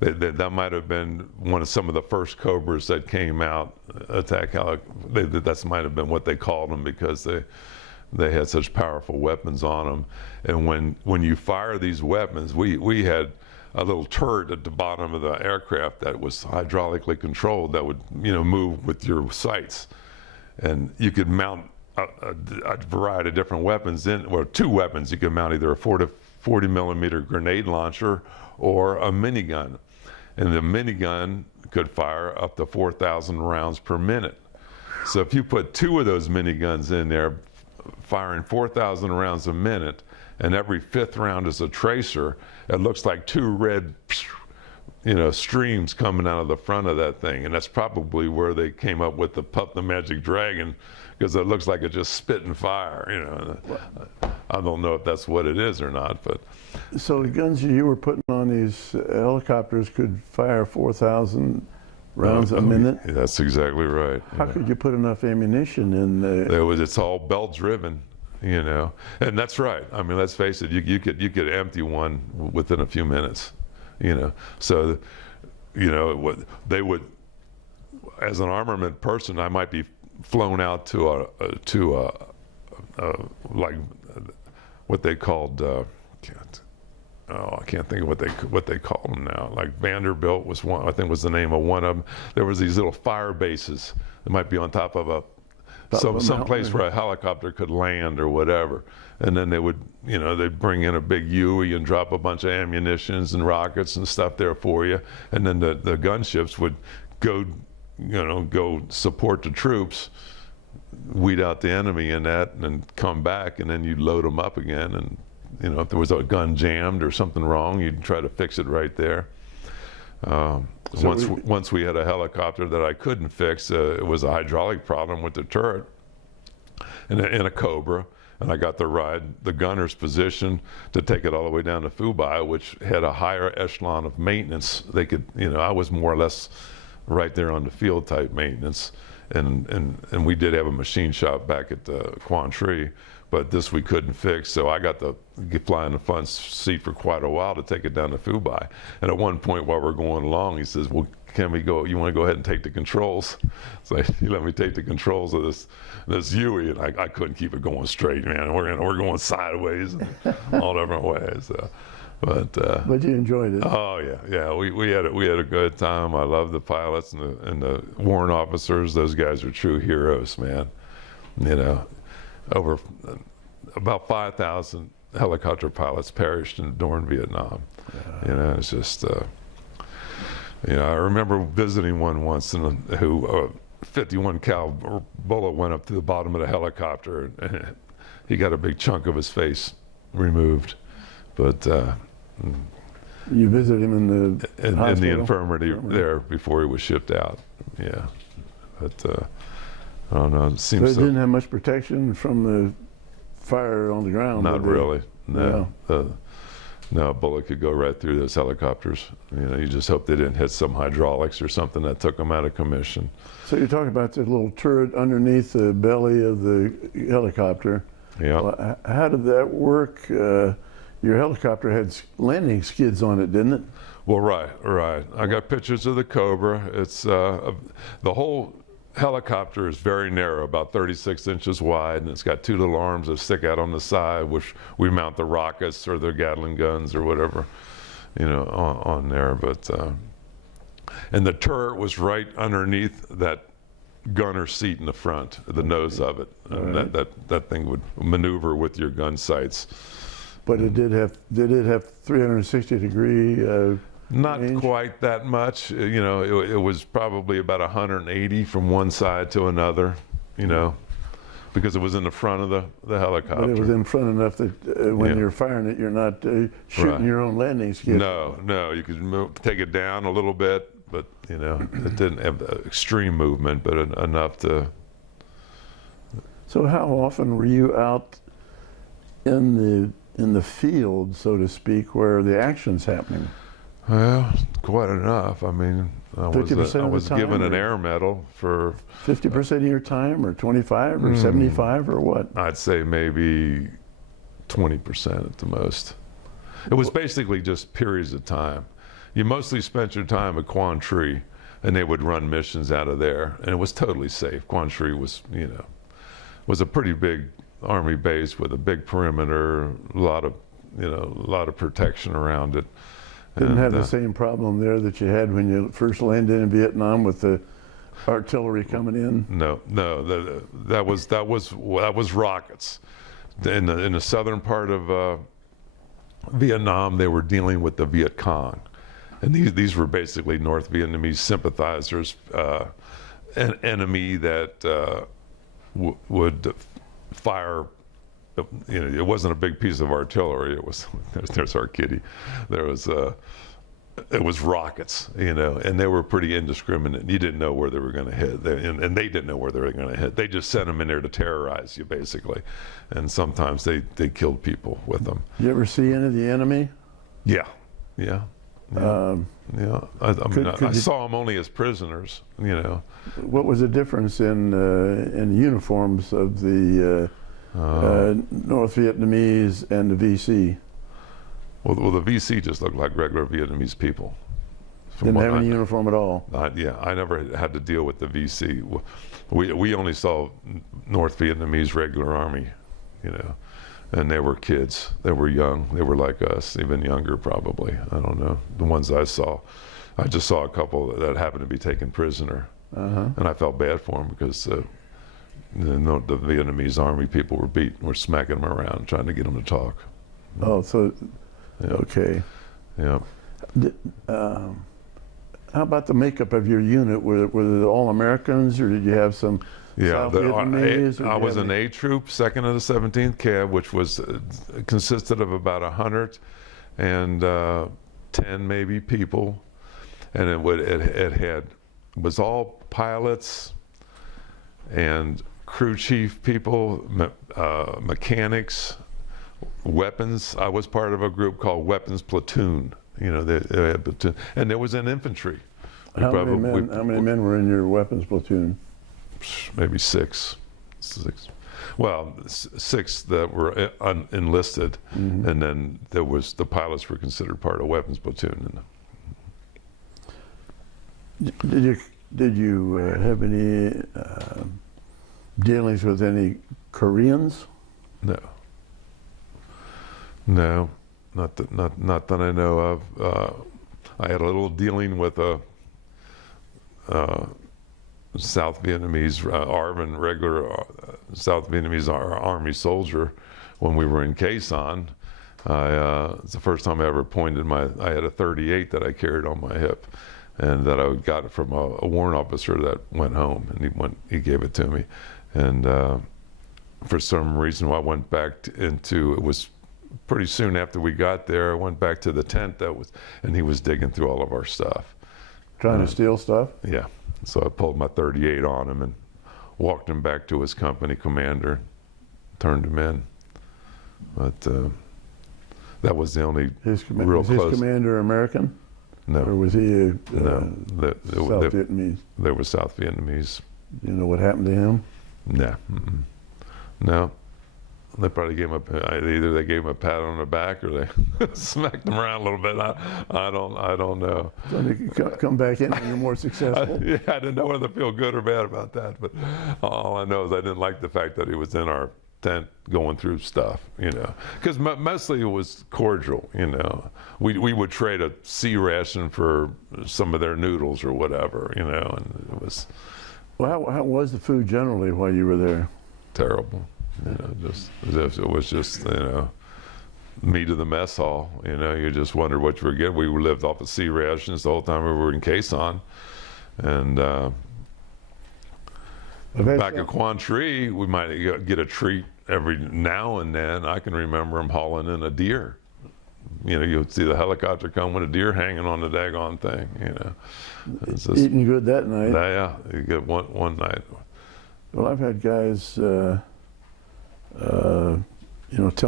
That might have been some of the first Cobras that came out, attack helicopters. That might have been what they called them, because they had such powerful weapons on them. And when you fire these weapons, we had a little turret at the bottom of the aircraft that was hydraulically controlled that would move with your sights, and you could mount a variety of different weapons two weapons. You could mount either a 40 millimeter grenade launcher or a minigun, and the minigun could fire up to 4,000 rounds per minute. So if you put two of those miniguns in there, firing 4,000 rounds a minute, and every fifth round is a tracer, it looks like two red streams coming out of the front of that thing. And that's probably where they came up with the Puff the Magic Dragon, because it looks like it just spitting fire. I don't know if that's what it is or not, but. So the guns you were putting on these helicopters could fire 4,000 rounds a minute? That's exactly right. How could you put enough ammunition in there? It's all belt driven, and that's right. I mean, let's face it, you could empty one within a few minutes. So, they would, as an armament person, I might be flown out to like what they called, I can't think of what they call them now. Like Vanderbilt was one, I think was the name of one of them. There was these little fire bases that might be on top of some place where a helicopter could land or whatever. And then they would, they'd bring in a big Huey and drop a bunch of ammunitions and rockets and stuff there for you. And then the gunships would go support the troops, weed out the enemy in that, and then come back, and then you'd load them up again. And, if there was a gun jammed or something wrong, you'd try to fix it right there. Once we had a helicopter that I couldn't fix, it was a hydraulic problem with the turret in a Cobra. And I got to ride the gunner's position to take it all the way down to Fubai, which had a higher echelon of maintenance. They could, I was more or less right there on the field type maintenance. And we did have a machine shop back at Quan Tri, but this we couldn't fix. So I got to fly in the front seat for quite a while to take it down to Fubai. And at one point while we're going along, he says, well, can we go, you want to go ahead and take the controls? So he let me take the controls of this Huey, and I couldn't keep it going straight, man. We're going sideways and all different ways. But you enjoyed it. Oh yeah. We had a good time. I love the pilots and the warrant officers. Those guys are true heroes, man. Over about 5,000 helicopter pilots perished during Vietnam. You know, it's just, you know, I remember visiting one once who 51 cal bullet went up to the bottom of the helicopter, and he got a big chunk of his face removed. But You visited him in the in the hospital? infirmary there before he was shipped out. Yeah, but I don't know. It So seems it didn't have much protection from the fire on the ground? not did they? really. No, no, a bullet could go right through those helicopters. You know, you just hope they didn't hit some hydraulics or something that took them out of commission. So you're talking about the little turret underneath the belly of the helicopter. Yeah. Well, how did that work? Your helicopter had landing skids on it, didn't it? Well, right. I got pictures of the Cobra. It's the whole helicopter is very narrow, about 36 inches wide, and it's got two little arms that stick out on the side, which we mount the rockets or the Gatling guns or whatever, you know, on there. But and the turret was right underneath that gunner seat in the front, the nose of it, and Right. that thing would maneuver with your gun sights. But it did have 360-degree Not range? quite that much. You know, it was probably about 180 from one side to another, you know, because it was in the front of the helicopter. But it was in front enough that when Yeah. you're firing it, you're not shooting Right. your own landing skid. No, you could take it down a little bit, but, you know, it didn't have the extreme movement, but enough to... So how often were you out in the field, so to speak, where the action's happening? Well, quite enough. I mean, I 50% of the was time, given an or- air medal for, 50% of your time, or 25, or 75, or what? I'd say maybe 20% at the most. It was basically just periods of time. You mostly spent your time at Quan Tri, and they would run missions out of there, and it was totally safe. Quan Tri was, you know, was a pretty big Army base with a big perimeter, a lot of protection around it. Didn't have And, the same problem there that you had when you first landed in Vietnam with the artillery coming in? No, that was rockets. In the southern part of Vietnam, they were dealing with the Viet Cong, and these were basically North Vietnamese sympathizers, an enemy that would fire. You know, it wasn't a big piece of artillery. It was there's our kitty. There was it was rockets, you know, and they were pretty indiscriminate. You didn't know where they were going to hit, and they didn't know where they were going to hit. They just sent them in there to terrorize you, basically, and sometimes they killed people with them. You ever see any of the enemy? Yeah. I mean, I you- saw them only as prisoners, you know. What was the difference in uniforms of the North Vietnamese and the VC? Well, the VC just looked like regular Vietnamese people. from Didn't what have I any know. uniform at all. Yeah, I never had to deal with the VC. We only saw North Vietnamese regular army, you know, and they were kids. They were young. They were like us, even younger probably. I don't know. The ones I saw, I just saw a couple that happened to be taken prisoner, and I felt bad for them because the Vietnamese army people were smacking them around, trying to get them to talk. Oh, so Yeah. okay. Yeah. How about the makeup of your unit? Were they all Americans, or did you have some South Vietnamese? or I did you was have an any- A troop, 2nd of the 17th Cav, which was consisted of about 100 and 10 maybe people, and it was all pilots and crew chief people, mechanics, weapons. I was part of a group called Weapons Platoon. You know, they had platoon, and there was an infantry. We How probably- many men were in your weapons platoon? maybe six. Well, six that were enlisted, and then the pilots were considered part of weapons platoon. Did you have any dealings with any Koreans? No, not that I know of. I had a little dealing with a South Vietnamese regular South Vietnamese army soldier when we were in Quezon, It's the first time I ever pointed I had a 38 that I carried on my hip, and that I got it from a warrant officer that went home, and he gave it to me. And for some reason, I went back it was pretty soon after we got there, I went back to the tent and he was digging through all of our stuff. Trying to steal stuff? Yeah. So I pulled my 38 on him and walked him back to his company commander, turned him in. But that was the only real was close. his commander American? Or No, was he no. South Vietnamese? They were South Vietnamese. You know what happened to him? Nah. No. They probably gave him either they gave him a pat on the back or they smacked him around a little bit. I don't know. So to come back in and you're more successful? I didn't know whether to feel good or bad about that, but all I know is I didn't like the fact that he was in our tent going through stuff, because mostly it was cordial. We would trade a sea ration for some of their noodles or whatever, and it was Well, how was the food generally while you were there? terrible. Just as if it was just meat of the mess hall. You just wondered what you were getting. We lived off of sea rations the whole time we were in Quezon, and back at Quan Tri, we might get a treat every now and then. I can remember them hauling in a deer. You'd see the helicopter come with a deer hanging on the daggone thing. It's just, Eating good that night? yeah, you get one night. Well, I've had guys, tell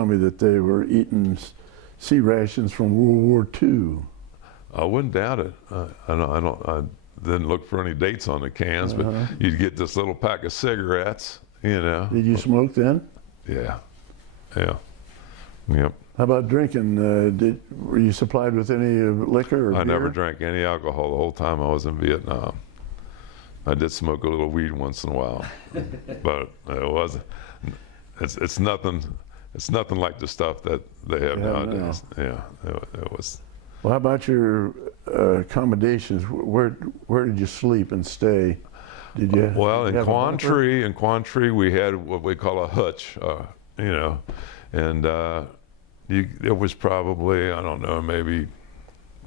me that they were eating sea rations from World War II. I wouldn't doubt it. I didn't look for any dates on the cans, but you'd get this little pack of cigarettes. Did you smoke then? Yeah. Yep. How about drinking? Were you supplied with any liquor or I beer? never drank any alcohol the whole time I was in Vietnam. I did smoke a little weed once in a while, but it's nothing like the stuff that they have nowadays. Yeah, it was. Well, how about your accommodations? Where did you sleep and stay? Did you? Well, did you in have a Quan bunker? Tri, we had what we call a hutch, and it was probably, I don't know, maybe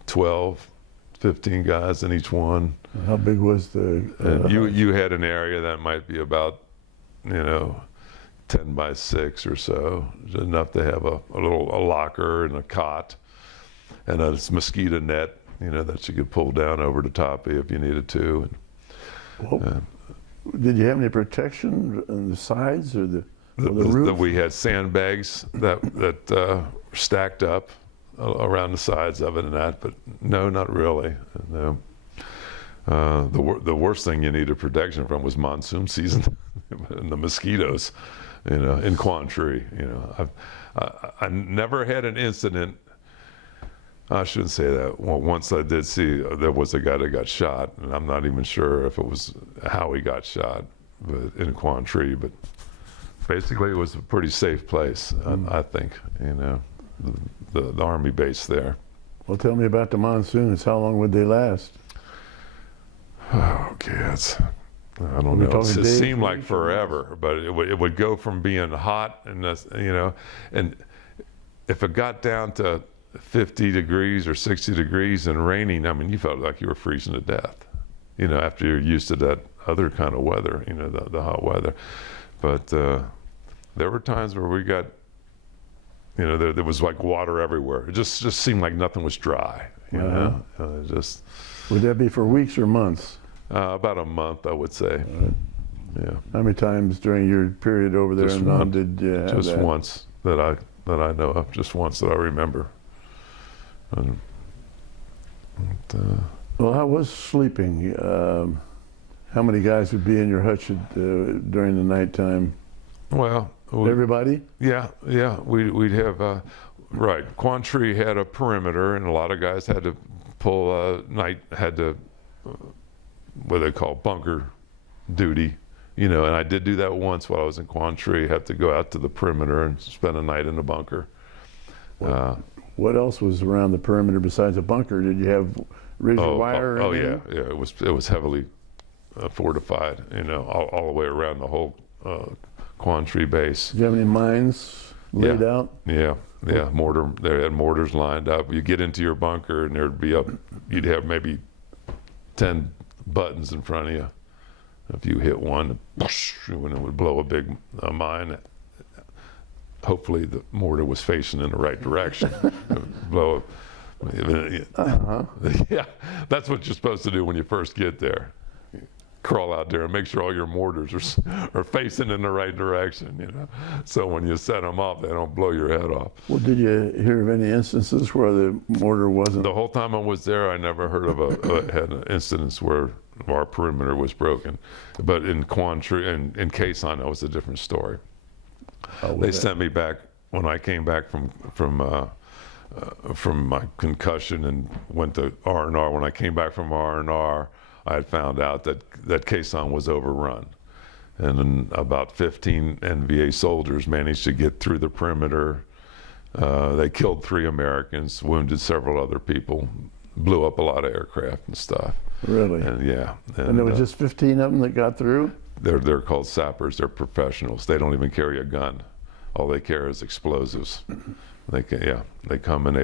12, 15 guys in each one. How big was the? And you had an area that might be about, 10 by 6 or so, just enough to have a locker and a cot, and a mosquito net, that you could pull down over the top if you needed to. Well, did you have any protection on the sides or the roof? We had sandbags that stacked up around the sides of it and that, but no, not really. No. The worst thing you needed protection from was monsoon season and the mosquitoes, in Quan Tri. I never had an incident. I shouldn't say that. Well, once I did see there was a guy that got shot, and I'm not even sure if it was how he got shot, but in Quan Tri. But basically, it was a pretty safe place, I think. The Army base there. Well, tell me about the monsoons. How long would they last? Oh, kids. I don't know. It seemed like forever, but it would go from being hot and and if it got down to 50 degrees or 60 degrees and raining, I mean, you felt like you were freezing to death, after you're used to that other kind of weather, the hot weather. But there were times where we got, there was like water everywhere. It just seemed like nothing was dry, Would that be for weeks or months? About a month, I would say. Yeah. How many times during your period over there Just in Nam did you have Just that? once that I know of. Just once that I remember. Well, how was sleeping? How many guys would be in your hutch during the nighttime? Well, Everybody? yeah. We'd have right. Quan Tri had a perimeter, and a lot of guys had to pull what they call bunker duty, and I did do that once while I was in Quan Tri. Have to go out to the perimeter and spend a night in the bunker. What else was around the perimeter besides a bunker? Did you have razor wire? Oh yeah. It was heavily fortified, all the way around the whole Quan Tri base. Did you have any mines laid out? Yeah, mortar. They had mortars lined up. You get into your bunker, and you'd have maybe 10 buttons in front of you. If you hit one, when it would blow a big mine. Hopefully, the mortar was facing in the right direction. It would blow up. Yeah, that's what you're supposed to do when you first get there. Crawl out there and make sure all your mortars are facing in the right direction, so when you set them up, they don't blow your head off. Well, did you hear of any instances where the mortar wasn't? The whole time I was there, I never heard of had an instance where our perimeter was broken. But in Quantry and in Quezon, that was a different story. They sent me back when I came back from my concussion and went to R&R. When I came back from R&R, I had found out that Quezon was overrun. And then about 15 NVA soldiers managed to get through the perimeter. They killed 3 Americans, wounded several other people, blew up a lot of aircraft and stuff. Really? And yeah. And there was just 15 of them that got through? They're called sappers. They're professionals. They don't even carry a gun. All they carry is explosives. They come and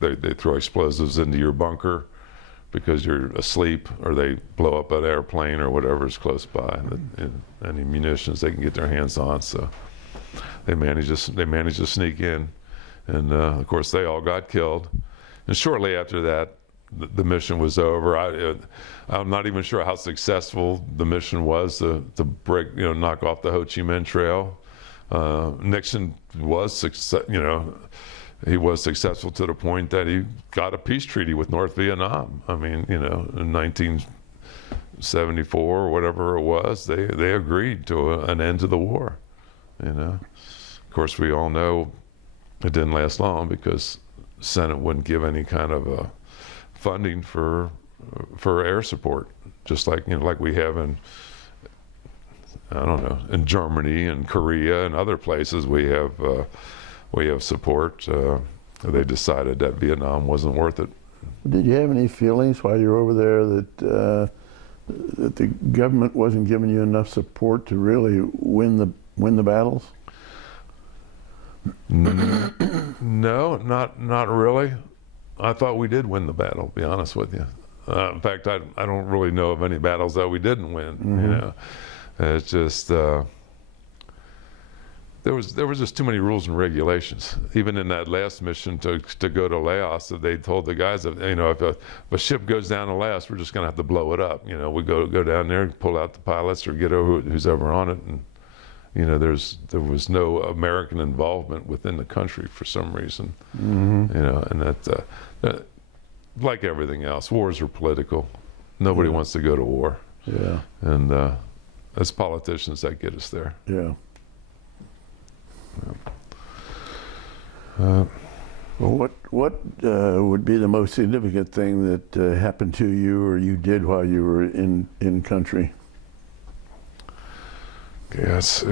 they throw explosives into your bunker because you're asleep, or they blow up an airplane or whatever is close by. And any munitions they can get their hands on. So they managed to sneak in, and of course they all got killed. And shortly after that, the mission was over. I'm not even sure how successful the mission was to break, knock off the Ho Chi Minh Trail. Nixon was he was successful to the point that he got a peace treaty with North Vietnam. I mean, in 1974 or whatever it was, they agreed to an end to the war. Of course, we all know it didn't last long because the Senate wouldn't give any kind of funding for air support, just like like we have in in Germany and Korea and other places. We have support. They decided that Vietnam wasn't worth it. Did you have any feelings while you were over there that the government wasn't giving you enough support to really win the battles? No, not really. I thought we did win the battle, to be honest with you. In fact, I don't really know of any battles that we didn't win. Mm-hmm. It's just there was just too many rules and regulations. Even in that last mission to go to Laos, they told the guys that if a ship goes down to Laos, we're just going to have to blow it up. We go down there and pull out the pilots or get over who's ever on it, and there was no American involvement within the country for some reason. Mm-hmm. And that like everything else, wars are political. Nobody wants to go to war. Yeah. And as politicians, that get us there. Yeah. Well, what would be the most significant thing that happened to you or you did while you were in country? Yes,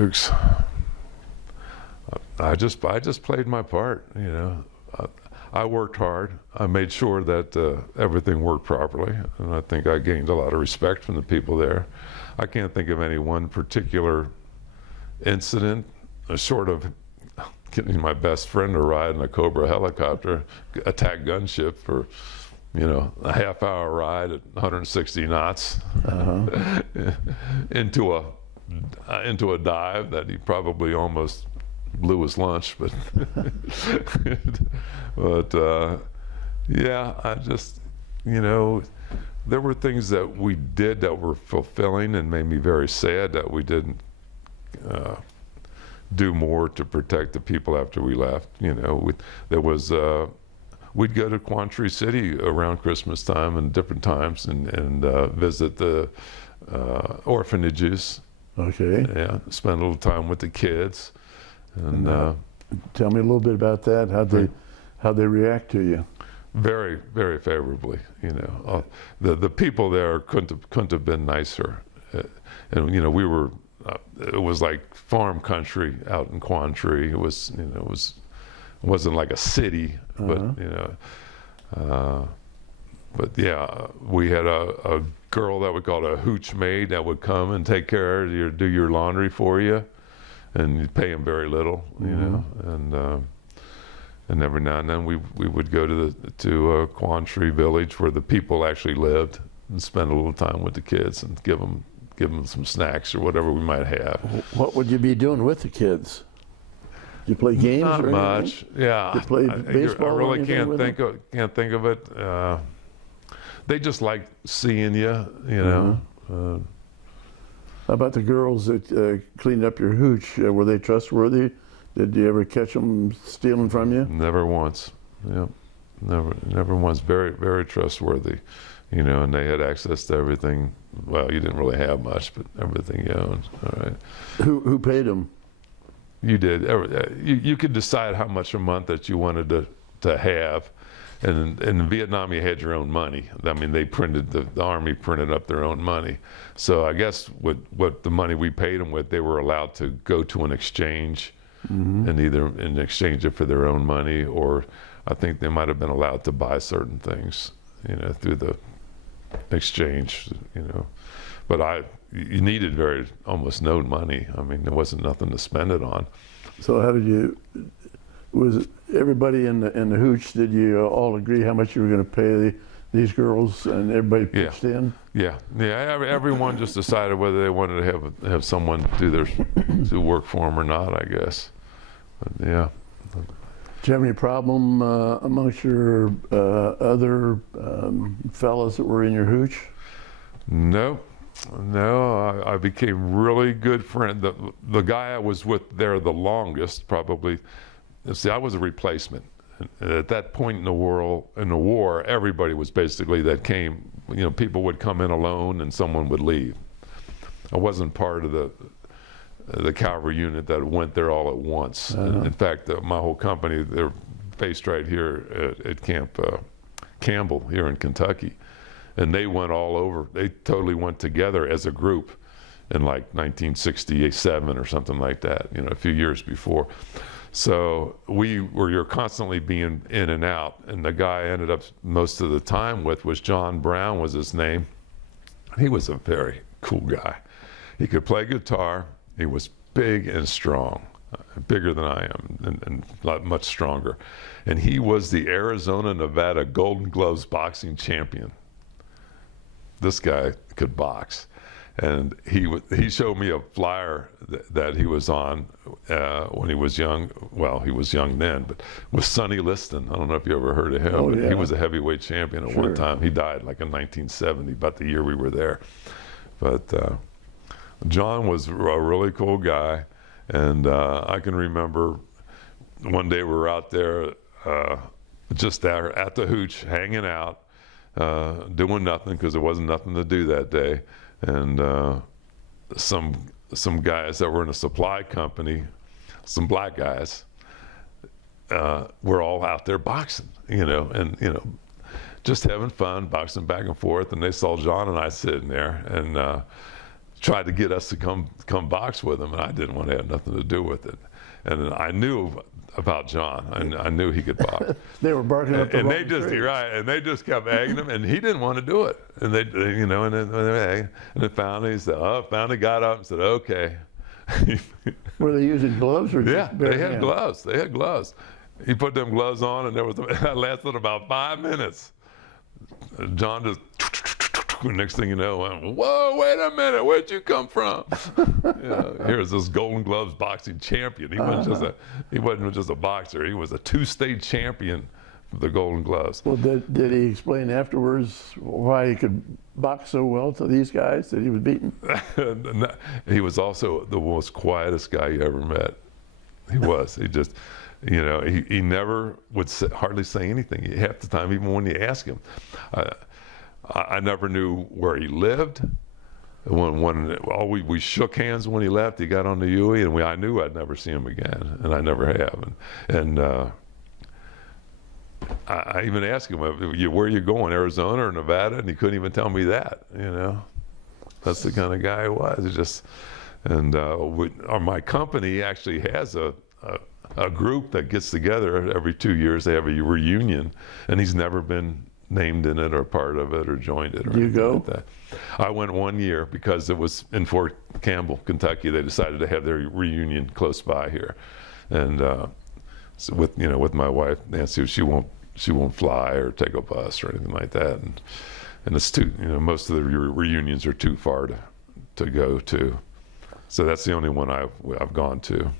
I just played my part. I worked hard. I made sure that everything worked properly, and I think I gained a lot of respect from the people there. I can't think of any one particular incident, short of getting my best friend to ride in a Cobra helicopter, attack gunship for, a half-hour ride at 160 knots into a dive that he probably almost blew his lunch, but I just, there were things that we did that were fulfilling and made me very sad that we didn't do more to protect the people after we left. We'd go to Quantry City around Christmas time and different times and visit the orphanages. Okay. Yeah, spend a little time with the kids. And tell me a little bit about that. How'd they react to you? Very, very favorably. The people there couldn't have been nicer. And we were. It was like farm country out in Quantry. It wasn't like a city, but we had a girl that we called a hooch maid that would come and take care of do your laundry for you. and you pay them very little, you know, and every now and then we would go to Quantry Village where the people actually lived and spend a little time with the kids and give them some snacks or whatever we might have. What would you be doing with the kids? You play games Not or anything? much. Yeah. You play baseball I or really anything with can't think of it. They just like seeing you, you know. How about the girls that cleaned up your hooch? Were they trustworthy? Did you ever catch them stealing from you? Never once. Yep. Never once. Very, very trustworthy. You know, and they had access to everything. Well, you didn't really have much, but everything you owned. All right. Who paid them? You did. You could decide how much a month that you wanted to have. And in Vietnam, you had your own money. I mean, they printed, the Army printed up their own money. So I guess what the money we paid them with, they were allowed to go to an exchange and either exchange it for their own money, or I think they might have been allowed to buy certain things, you know, through the exchange, you know. But you needed almost no money. I mean, there wasn't nothing to spend it on. So how did you? Was everybody in the hooch? Did you all agree how much you were going to pay these girls, and everybody pitched in? Yeah. Everyone just decided whether they wanted to have someone do work for them or not, I guess. But, yeah. Did you have any problem amongst your other fellas that were in your hooch? No, I became really good friend. The guy I was with there the longest, probably. See, I was a replacement. And at that point in the war, everybody was basically that came. You know, people would come in alone and someone would leave. I wasn't part of the cavalry unit that went there all at once. In fact, my whole company, they're based right here at Camp Campbell here in Kentucky. And they went all over. They totally went together as a group in like 1967 or something like that, you know, a few years before. So you're constantly being in and out. And the guy I ended up most of the time with was John Brown was his name. He was a very cool guy. He could play guitar. He was big and strong, bigger than I am, and much stronger. And he was the Arizona, Nevada Golden Gloves boxing champion. This guy could box. And he showed me a flyer that he was on when he was young. Well, he was young then, but with Sonny Liston. I don't know if you ever heard of him. But he was a heavyweight champion at one time. He died like in 1970, about the year we were there. But John was a really cool guy. And I can remember one day we were out there just there at the hooch, hanging out, doing nothing because there wasn't nothing to do that day. And some guys that were in a supply company, some black guys, were all out there boxing, you know, and just having fun, boxing back and forth. And they saw John and I sitting there and tried to get us to come box with them, and I didn't want to have nothing to do with it. And I knew about John. I knew he could box. They were barking up the and wrong they just tree. and they just kept egging him, and he didn't want to do it. And they you know, and then finally he said, finally got up and said, okay. Were they using gloves or Yeah, just bare they had hands? gloves. They had gloves. He put them gloves on, and that lasted about 5 minutes. John just. Next thing you know, went, whoa, wait a minute, where'd you come from? Here's this Golden Gloves boxing champion. He wasn't just a boxer. He was a 2-state champion for the Golden Gloves. Well, did he explain afterwards why he could box so well to these guys that he was beating? He was also the most quietest guy you ever met. He was. He just, he never would hardly say anything. Half the time, even when you ask him. I never knew where he lived. We shook hands when he left. He got on the Huey, and I knew I'd never see him again, and I never have. And I even asked him, "Where are you going, Arizona or Nevada?" And he couldn't even tell me that. That's the kind of guy he was. He just, my company actually has a group that gets together every 2 years. They have a reunion, and he's never been named in it or part of it or joined it or Do you anything go? like that. I went 1 year because it was in Fort Campbell, Kentucky. They decided to have their reunion close by here, and so with my wife Nancy, she won't fly or take a bus or anything like that, and it's too, most of the reunions are too far to go to, so that's the only one I've gone to.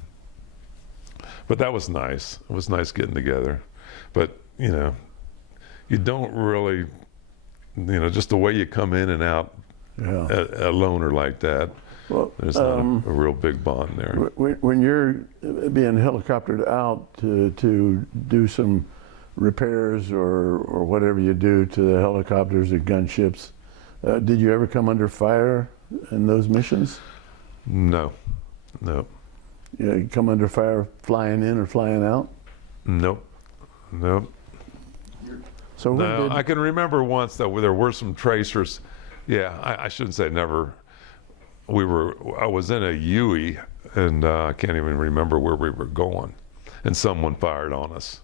But that was nice. It was nice getting together, but you don't really, just the way you come in and out, Yeah. a loner like that, Well, there's not a real big bond there. when you're being helicoptered out to do some repairs or whatever you do to the helicopters or gunships, did you ever come under fire in those missions? No. You come under fire flying in or flying out? Nope. So who No, did? I can remember once that there were some tracers. Yeah, I shouldn't say never. I was in a Huey, and I can't even remember where we were going, and someone fired on us,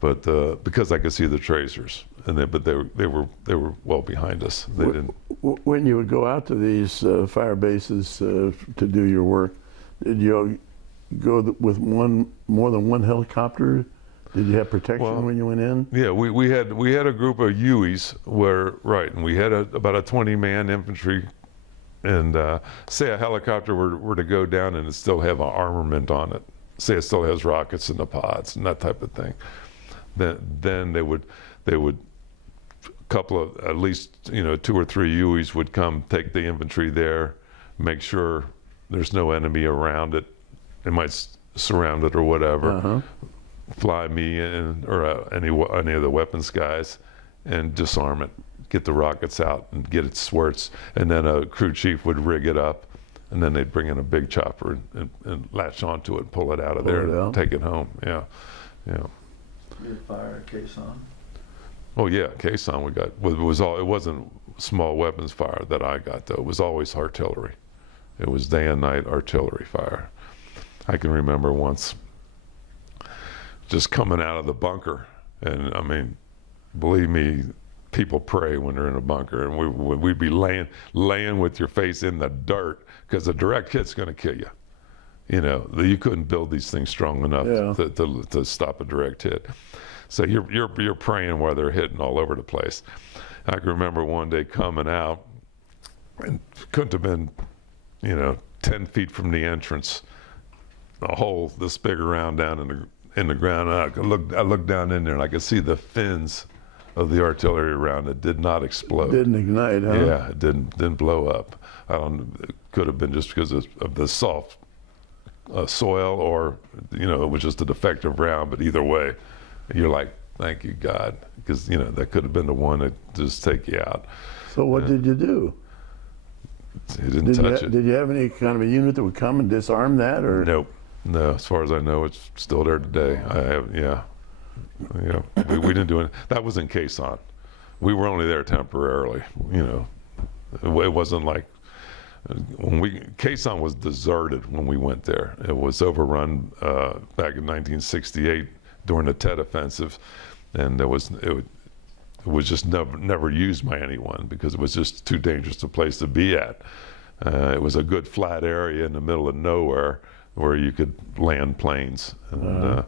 but because I could see the tracers, but they were well behind us. They didn't. When you would go out to these fire bases to do your work, did you go with more than one helicopter? Did you have protection when you went in? Yeah, we had a group of Hueys and we had about a 20-man infantry, and say a helicopter were to go down and it still have an armament on it, say it still has rockets in the pods and that type of thing, then they would couple of, at least 2 or 3 Hueys would come take the infantry there, make sure there's no enemy around it. It might surround it or whatever. Uh-huh. Fly me in, or any of the weapons guys, and disarm it, get the rockets out and get its swerts, and then a crew chief would rig it up, and then they'd bring in a big chopper and latch onto it, pull it out of there, and take it home. Yeah. Your fire caisson? Oh yeah, caisson we got. It wasn't small weapons fire that I got though. It was always artillery. It was day and night artillery fire. I can remember once just coming out of the bunker, and I mean, believe me, people pray when they're in a bunker, and we'd be laying with your face in the dirt because a direct hit's going to kill you. You couldn't build these things strong enough to stop a direct hit. So you're praying while they're hitting all over the place. I can remember one day coming out, and couldn't have been, 10 feet from the entrance, a hole this big around down in the ground. And I looked down in there, and I could see the fins of the artillery round. It did not explode. Didn't ignite, huh? Yeah, it didn't blow up. It could have been just because of the soft soil, or it was just a defective round. But either way, you're like, thank you God, because that could have been the one that just take you out. So what did you do? He didn't touch it. Did you have any kind of a unit that would come and disarm that, or? Nope. No, as far as I know, it's still there today. I have, yeah. We didn't do it. That was in caisson. We were only there temporarily. It wasn't like caisson was deserted when we went there. It was overrun back in 1968 during the Tet Offensive, and it was just never used by anyone because it was just too dangerous a place to be at. It was a good flat area in the middle of nowhere where you could land planes. And,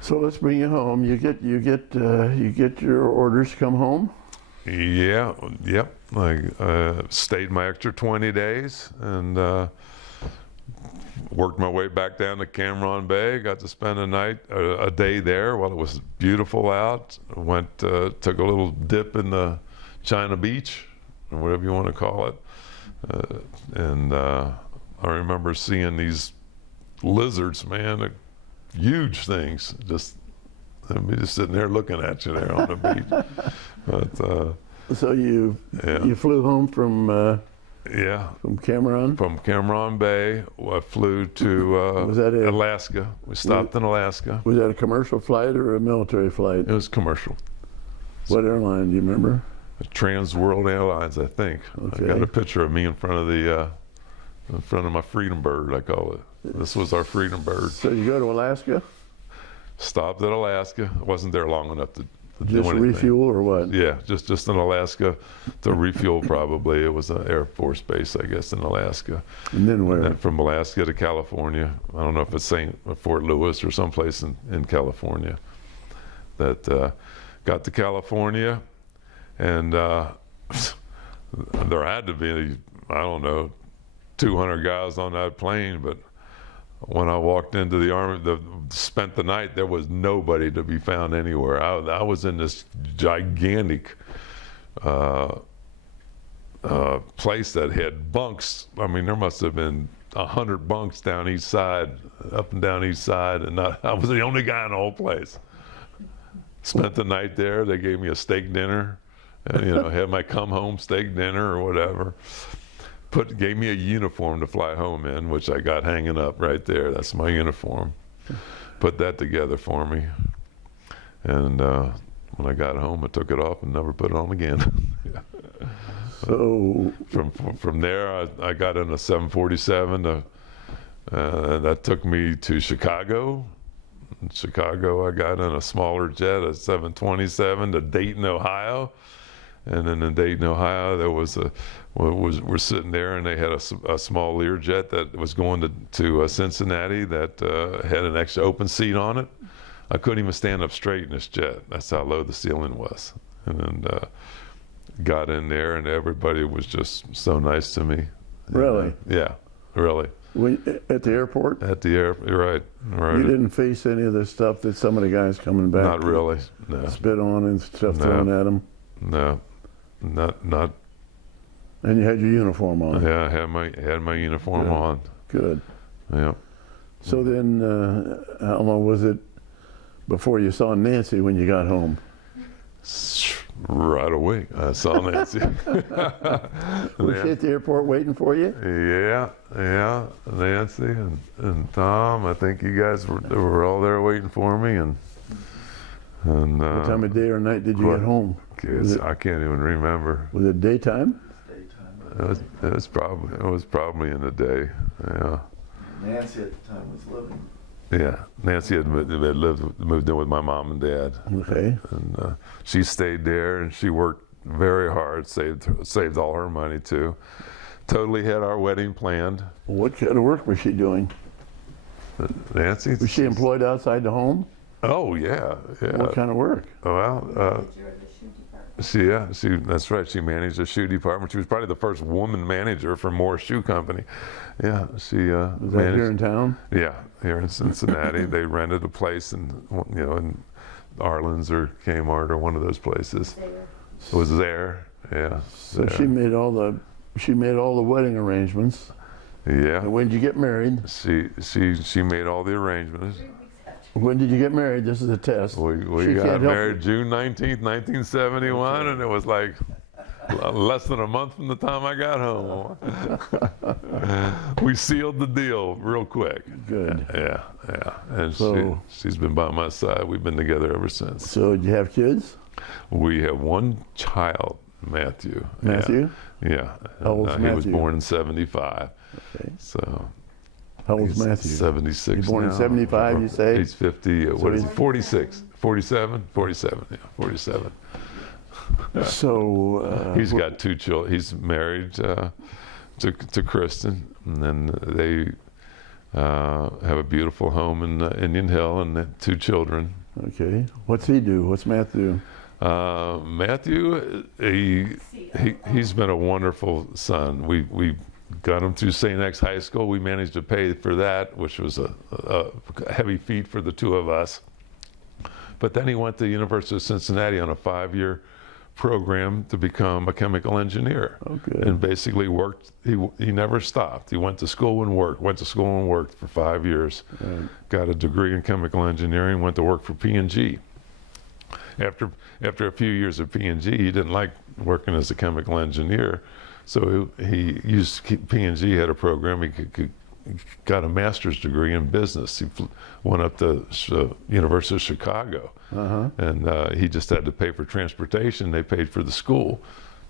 So let's bring you home. You get your orders. Come home. Yeah, yep. I stayed my extra 20 days and worked my way back down to Cameron Bay. Got to spend a day there while it was beautiful out. Took a little dip in the China Beach, or whatever you want to call it. And I remember seeing these lizards, man, huge things. Just sitting there looking at you there on the beach. But So you flew home from Cameron? From Cameron Bay, I flew to Alaska. We stopped in Alaska. Was that a commercial flight or a military flight? It was commercial. What airline, do you remember? Trans World Airlines, I think. Okay. I got a picture of me in front of my Freedom Bird, I call it. This was our Freedom Bird. So you go to Alaska? Stopped at Alaska. I wasn't there long enough to do Just anything. refuel or what? Yeah, just in Alaska to refuel probably. It was an Air Force base, I guess, in Alaska. And then where? And then from Alaska to California. I don't know if it's Fort Lewis or someplace in California. That got to California, and there had to be, I don't know, 200 guys on that plane, but when I walked into the Army, spent the night, there was nobody to be found anywhere. I was in this gigantic place that had bunks. I mean, there must have been 100 bunks down each side, up and down each side, and I was the only guy in the whole place. Spent the night there. They gave me a steak dinner, and, had my come home steak dinner or whatever. Gave me a uniform to fly home in, which I got hanging up right there. That's my uniform. Put that together for me. And when I got home, I took it off and never put it on again. So From there, I got in a 747. That took me to Chicago. In Chicago, I got in a smaller jet, a 727 to Dayton, Ohio. And then in Dayton, Ohio, there was we're sitting there, and they had a small Learjet that was going to Cincinnati that had an extra open seat on it. I couldn't even stand up straight in this jet. That's how low the ceiling was. And then got in there, and everybody was just so nice to me. Really? Yeah, really. At the airport? At the air, right. You didn't face any of the stuff that some of the guys coming back Not really. No. spit on and stuff No. thrown at them? No. Not. And you had your uniform on? Yeah, I had my uniform Good. on. Good. Yeah. So then, how long was it before you saw Nancy when you got home? Right away, I saw Nancy. Was she at the airport waiting for you? Yeah, Nancy and Tom. I think you guys were all there waiting for me, and What time of day or night did you get home? I can't even remember. Was it daytime? Daytime. It was probably in the day. Yeah. Nancy at the time was living. Yeah, Nancy had moved in with my mom and dad. Okay. And she stayed there, and she worked very hard, saved all her money too. Totally had our wedding planned. What kind of work was she doing? Nancy? Was she employed outside the home? Oh yeah. What kind of work? Well, that's right. She managed the shoe department. She was probably the first woman manager for Moore's Shoe Company. Yeah, she Was that managed. here in town? Yeah, here in Cincinnati. They rented a place in Arlen's or Kmart or one of those places. It was there. Yeah. So there. she made all the wedding arrangements. Yeah. And when did you get married? She made all the arrangements. When did you get married? This is a test. We She got can't help married June 19th, 1971, and it was like less than a month from the time I got home. We sealed the deal real quick. Good. Yeah. And So- she's been by my side. We've been together ever since. So did you have kids? We have one child, Matthew. Matthew? Yeah. How old's He was Matthew? born in 75. Okay. So How old's he's Matthew? 76 He's born in now. 75, you say? He's 50. What is he? he's- 46. 47? 47. Yeah, 47. So He's got two children. He's married to Kristen, and then they have a beautiful home in Indian Hill and two children. okay. What's he do? What's Matt do? Matthew, he's been a wonderful son. We got him through St. X High School. We managed to pay for that, which was a heavy feat for the two of us. But then he went to the University of Cincinnati on a 5-year program to become a chemical engineer. Oh, good. And basically worked. He never stopped. He went to school and worked. Went to school and worked for 5 years. Right. Got a degree in chemical engineering. Went to work for P&G. After a few years of P&G, he didn't like working as a chemical engineer, so he used P&G had a program. He got a master's degree in business. He went up to University of Chicago, and he just had to pay for transportation. They paid for the school,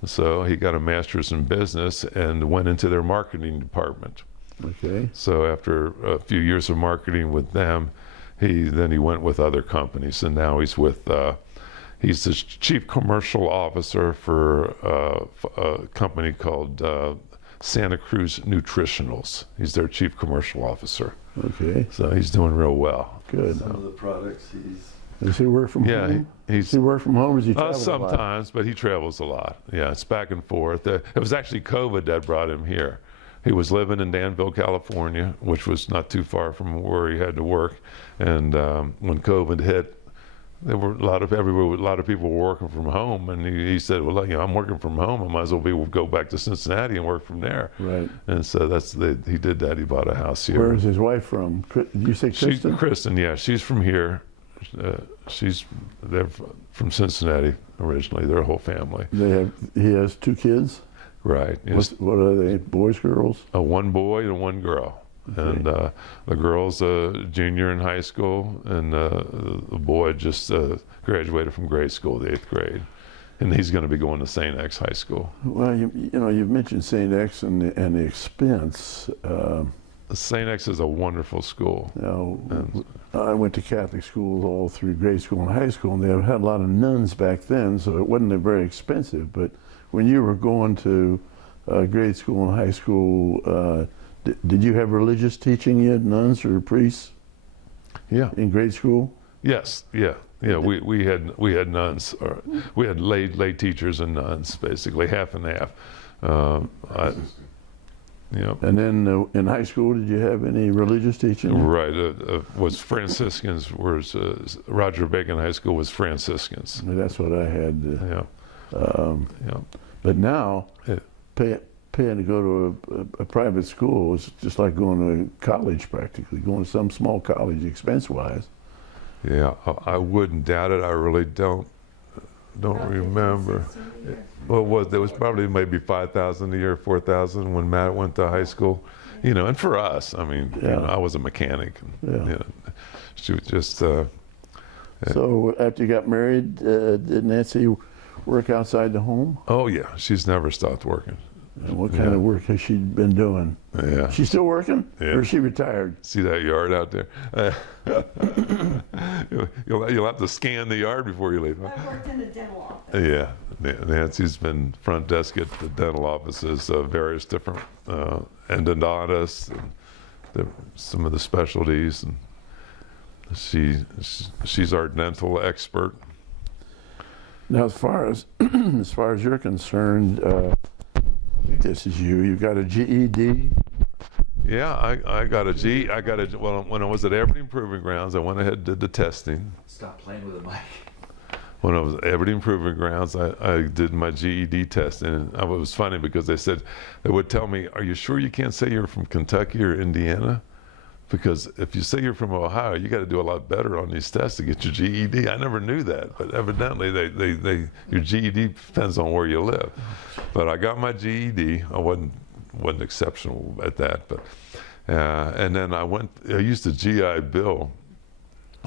so he got a master's in business and went into their marketing department. Okay. So after a few years of marketing with them, Then he went with other companies, and now he's with. He's the chief commercial officer for a company called Santa Cruz Nutritionals. He's their chief commercial officer. Okay, So he's doing real well. good. Some of the products Does he work from Yeah, home? he's Does he work from home or does he travel a lot? sometimes, but he travels a lot. Yeah, it's back and forth. It was actually COVID that brought him here. He was living in Danville, California, which was not too far from where he had to work. And when COVID hit, there were a lot of people were working from home, and he said, "Well, I'm working from home. I might as well go back to Cincinnati and work from there." Right. And so he did that. He bought a house here. Where is his wife from? Did you say Kristen? Kristen, yeah, she's from here. They're from Cincinnati originally. Their whole family. He has 2 kids? Right. Yes. What are they, boys, girls? One boy and one girl. And the girl's a junior in high school, and the boy just graduated from grade school, the 8th grade. And he's going to be going to St. X High School. Well, you've mentioned St. X and the expense. St. X is a wonderful school. I went to Catholic schools all through grade school and high school, and they had a lot of nuns back then, so it wasn't very expensive. But when you were going to grade school and high school, did you have religious teaching yet, nuns or priests? Yeah. In grade school? Yes. Yeah. Yeah. We had nuns, or we had lay teachers and nuns, basically half and half. And then in high school, did you have any religious teaching? Right. Was Franciscans? Roger Bacon High School was Franciscans. That's what I had. Yeah. But now, paying to go to a private school is just like going to college practically, going to some small college expense-wise. Yeah, I wouldn't doubt it. I really don't remember. Well, there was probably maybe 5,000 a year, 4,000 when Matt went to high school. And for us, I mean, I was a mechanic. And, she was just. So after you got married, did Nancy work outside the home? Oh yeah, she's never stopped working. And what kind of work has she been doing? Yeah. She's still working? Yeah. Or is she retired? See that yard out there? You'll have to scan the yard before you leave. Huh? I worked in the dental office. Yeah, Nancy's been front desk at the dental offices, various different endodontists, and some of the specialties, and she's our dental expert. Now, as far as you're concerned, I think this is you. You got a GED. Yeah, I got a well, when I was at Airborne Proving Grounds, I went ahead and did the testing. Stop playing with the mic. When I was at Airborne Proving Grounds, I did my GED test, and it was funny because they would tell me, "Are you sure you can't say you're from Kentucky or Indiana? Because if you say you're from Ohio, you got to do a lot better on these tests to get your GED." I never knew that, but evidently your GED depends on where you live. But I got my GED. I wasn't exceptional at that, but and then I used the GI Bill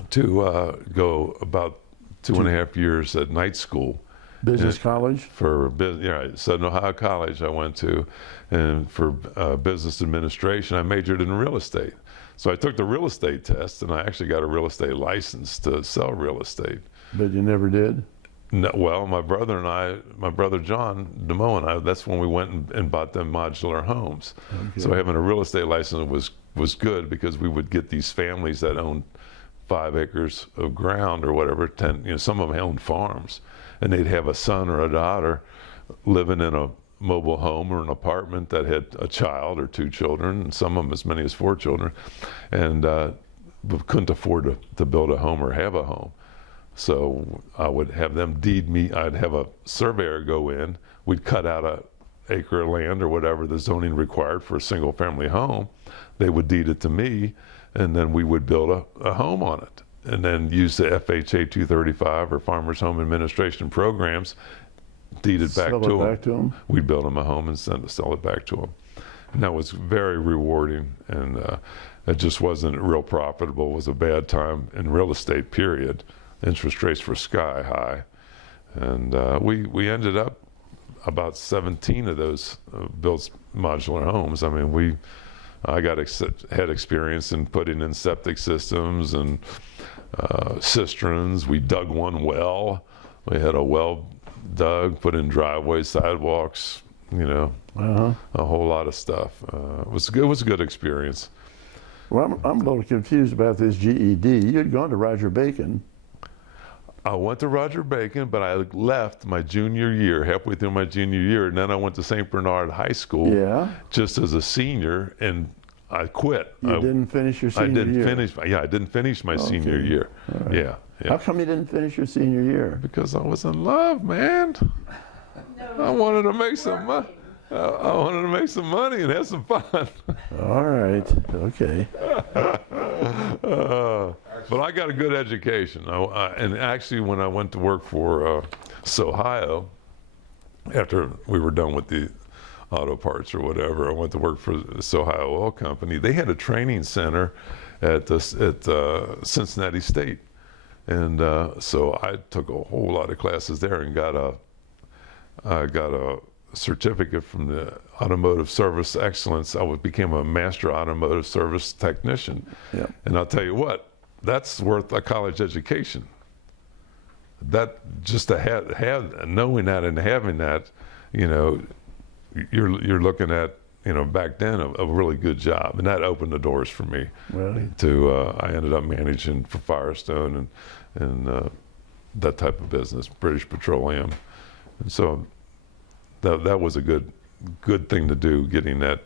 to go about 2.5 years at night school. Business college? For business, yeah, Southern Ohio College I went to, and for business administration, I majored in real estate. So I took the real estate test, and I actually got a real estate license to sell real estate. But you never did? No, well, my brother John DeMoe and I, that's when we went and bought them modular homes. Okay. So having a real estate license was good because we would get these families that owned 5 acres of ground or whatever, 10, some of them owned farms, and they'd have a son or a daughter living in a mobile home or an apartment that had a child or 2 children, and some of them as many as 4 children, and couldn't afford to build a home or have a home. So I would have them deed me. I'd have a surveyor go in. We'd cut out an acre of land or whatever the zoning required for a single family home. They would deed it to me, and then we would build a home on it, and then use the FHA 235 or Farmers Home Administration programs, deed it back to them. We'd build them a home and sell it back to them. And that was very rewarding, and it just wasn't real profitable. It was a bad time in real estate, period. Interest rates were sky high, and we ended up about 17 of those built modular homes. I mean, I had experience in putting in septic systems and cisterns. We dug one well. We had a well dug, put in driveways, sidewalks, you know, a whole lot of stuff. It was good. It was a good experience. Well, I'm a little confused about this GED. You had gone to Roger Bacon. I went to Roger Bacon, but I left my junior year, halfway through my junior year, and then I went to St. Bernard High School just as a senior, and I quit. You didn't finish your senior year? I didn't finish. Yeah, I didn't finish my senior year. Right. Yeah. How come you didn't finish your senior year? Because I was in love, man. I wanted to make some money. I wanted to make some money and have some fun. All right. Okay. But I got a good education. And actually, when I went to work for Ohio, after we were done with the auto parts or whatever, I went to work for the Ohio Oil Company. They had a training center at Cincinnati State. And so I took a whole lot of classes there and got a certificate from the Automotive Service Excellence. I became a master automotive service technician. Yeah. And I'll tell you what, that's worth a college education. That just to have knowing that and having that, you know, you're looking at, you know, back then a really good job, and that opened the doors for me. Really? I ended up managing for Firestone and that type of business, British Petroleum, and so that was a good thing to do, getting that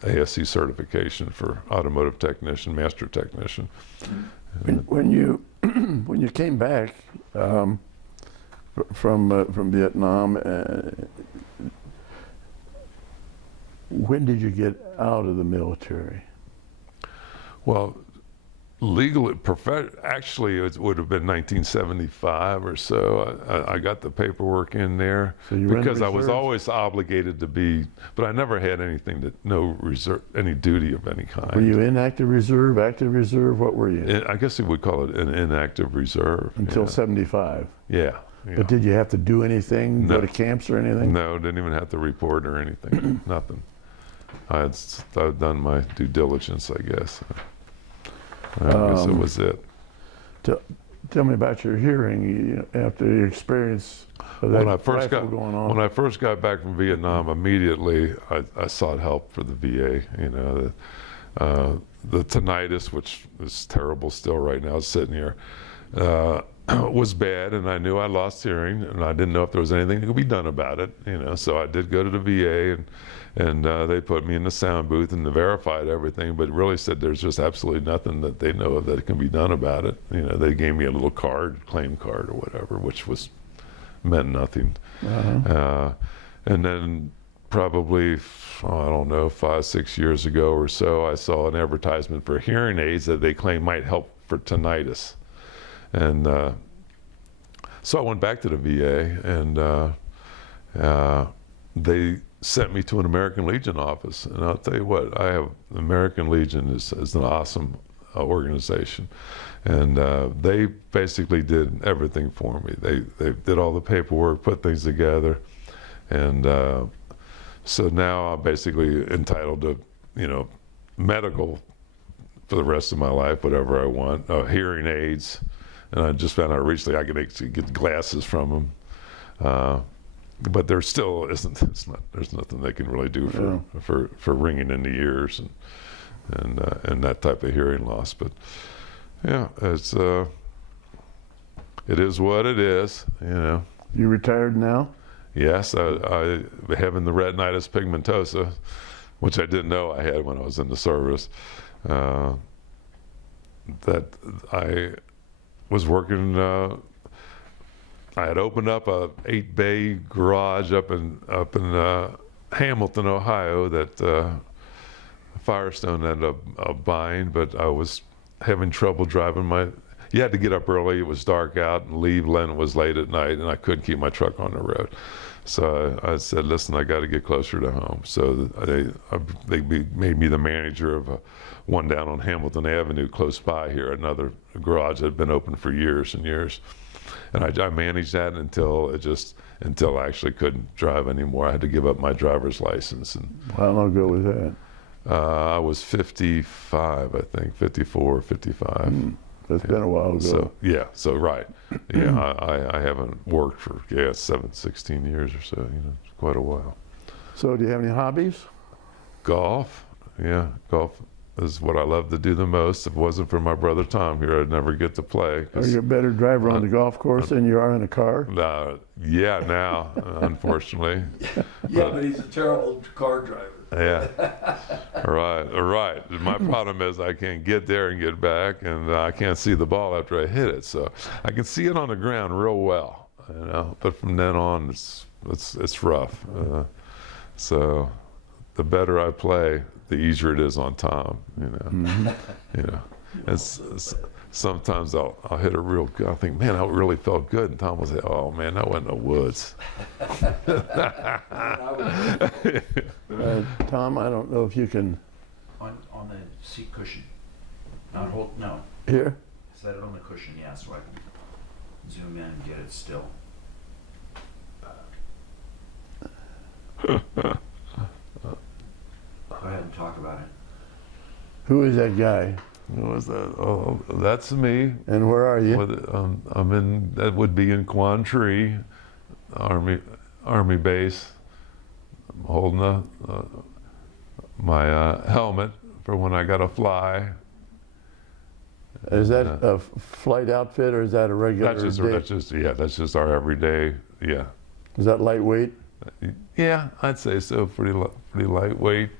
ASC certification for automotive technician, master technician. When you when you came back from Vietnam, when did you get out of the military? Well, legally, actually, it would have been 1975 or so. I got the paperwork in there So you were in the because I was reserves? always obligated to be, but I never had anything no reserve, any duty of any kind. Were you in active reserve, active reserve? What were you? I guess we would call it an inactive reserve. Until yeah. 75. Yeah. Yeah. But did you have to do anything, No. go to camps or anything? No, didn't even have to report or anything. Nothing. I'd done my due diligence, I guess. I guess it was it. Tell me about your hearing after your experience of that rifle going on. When I first got back from Vietnam, immediately I sought help for the VA. You know, the tinnitus, which is terrible still right now, sitting here, was bad, and I knew I lost hearing, and I didn't know if there was anything that could be done about it. You know, so I did go to the VA, and they put me in the sound booth and they verified everything, but really said there's just absolutely nothing that they know of that can be done about it. You know, they gave me a little card, claim card or whatever, which meant nothing. And then probably, I don't know, 5-6 years ago or so, I saw an advertisement for hearing aids that they claim might help for tinnitus. And so I went back to the VA, and they sent me to an American Legion office. And I'll tell you what, the American Legion is an awesome organization. And they basically did everything for me. They did all the paperwork, put things together. And so now I'm basically entitled to, you know, medical for the rest of my life, whatever I want, hearing aids. And I just found out recently I could actually get glasses from them. But there still isn't. There's nothing they can really do for ringing in the ears and that type of hearing loss. But yeah, it is what it is. You know. You retired now? Yes, I having the retinitis pigmentosa, which I didn't know I had when I was in the service. That I was working. I had opened up a 8-bay garage up in Hamilton, Ohio, that Firestone ended up buying, but I was having trouble driving you had to get up early, it was dark out, and leave when it was late at night, and I couldn't keep my truck on the road. So I said, listen, I got to get closer to home. So they made me the manager of one down on Hamilton Avenue close by here, another garage that had been open for years and years. And I managed that until I actually couldn't drive anymore. I had to give up my driver's license. And How long ago was that? I was 55, I think, 54, 55. That's been a while ago. So yeah, so right, yeah, I haven't worked for 16 years or so. It's quite a while. So do you have any hobbies? Golf, yeah, golf is what I love to do the most. If it wasn't for my brother Tom here, I'd never get to play. Are you a better driver on the golf course than you are in a car? Yeah, now, unfortunately. Yeah, but he's a terrible car driver. Yeah, right. My problem is I can't get there and get back, and I can't see the ball after I hit it. So I can see it on the ground real well, But from then on, it's rough. So the better I play, the easier it is on Tom. Sometimes I'll hit a real good. I think, man, that really felt good, and Tom will say, "Oh man, that went in the woods." Tom, I don't know if you can On the seat cushion. Not hold, no. hear. Set it on the cushion, yeah, so I can zoom in and get it still. Go ahead and talk about it. Who is that guy? What was that? Oh, that's me. And where are you? I'm in. That would be in Quan Tri, Army base. I'm holding my helmet for when I got to fly. Is that a flight outfit or is that a regular That's just our everyday. Yeah. Is that lightweight? Yeah, I'd say so. Pretty lightweight.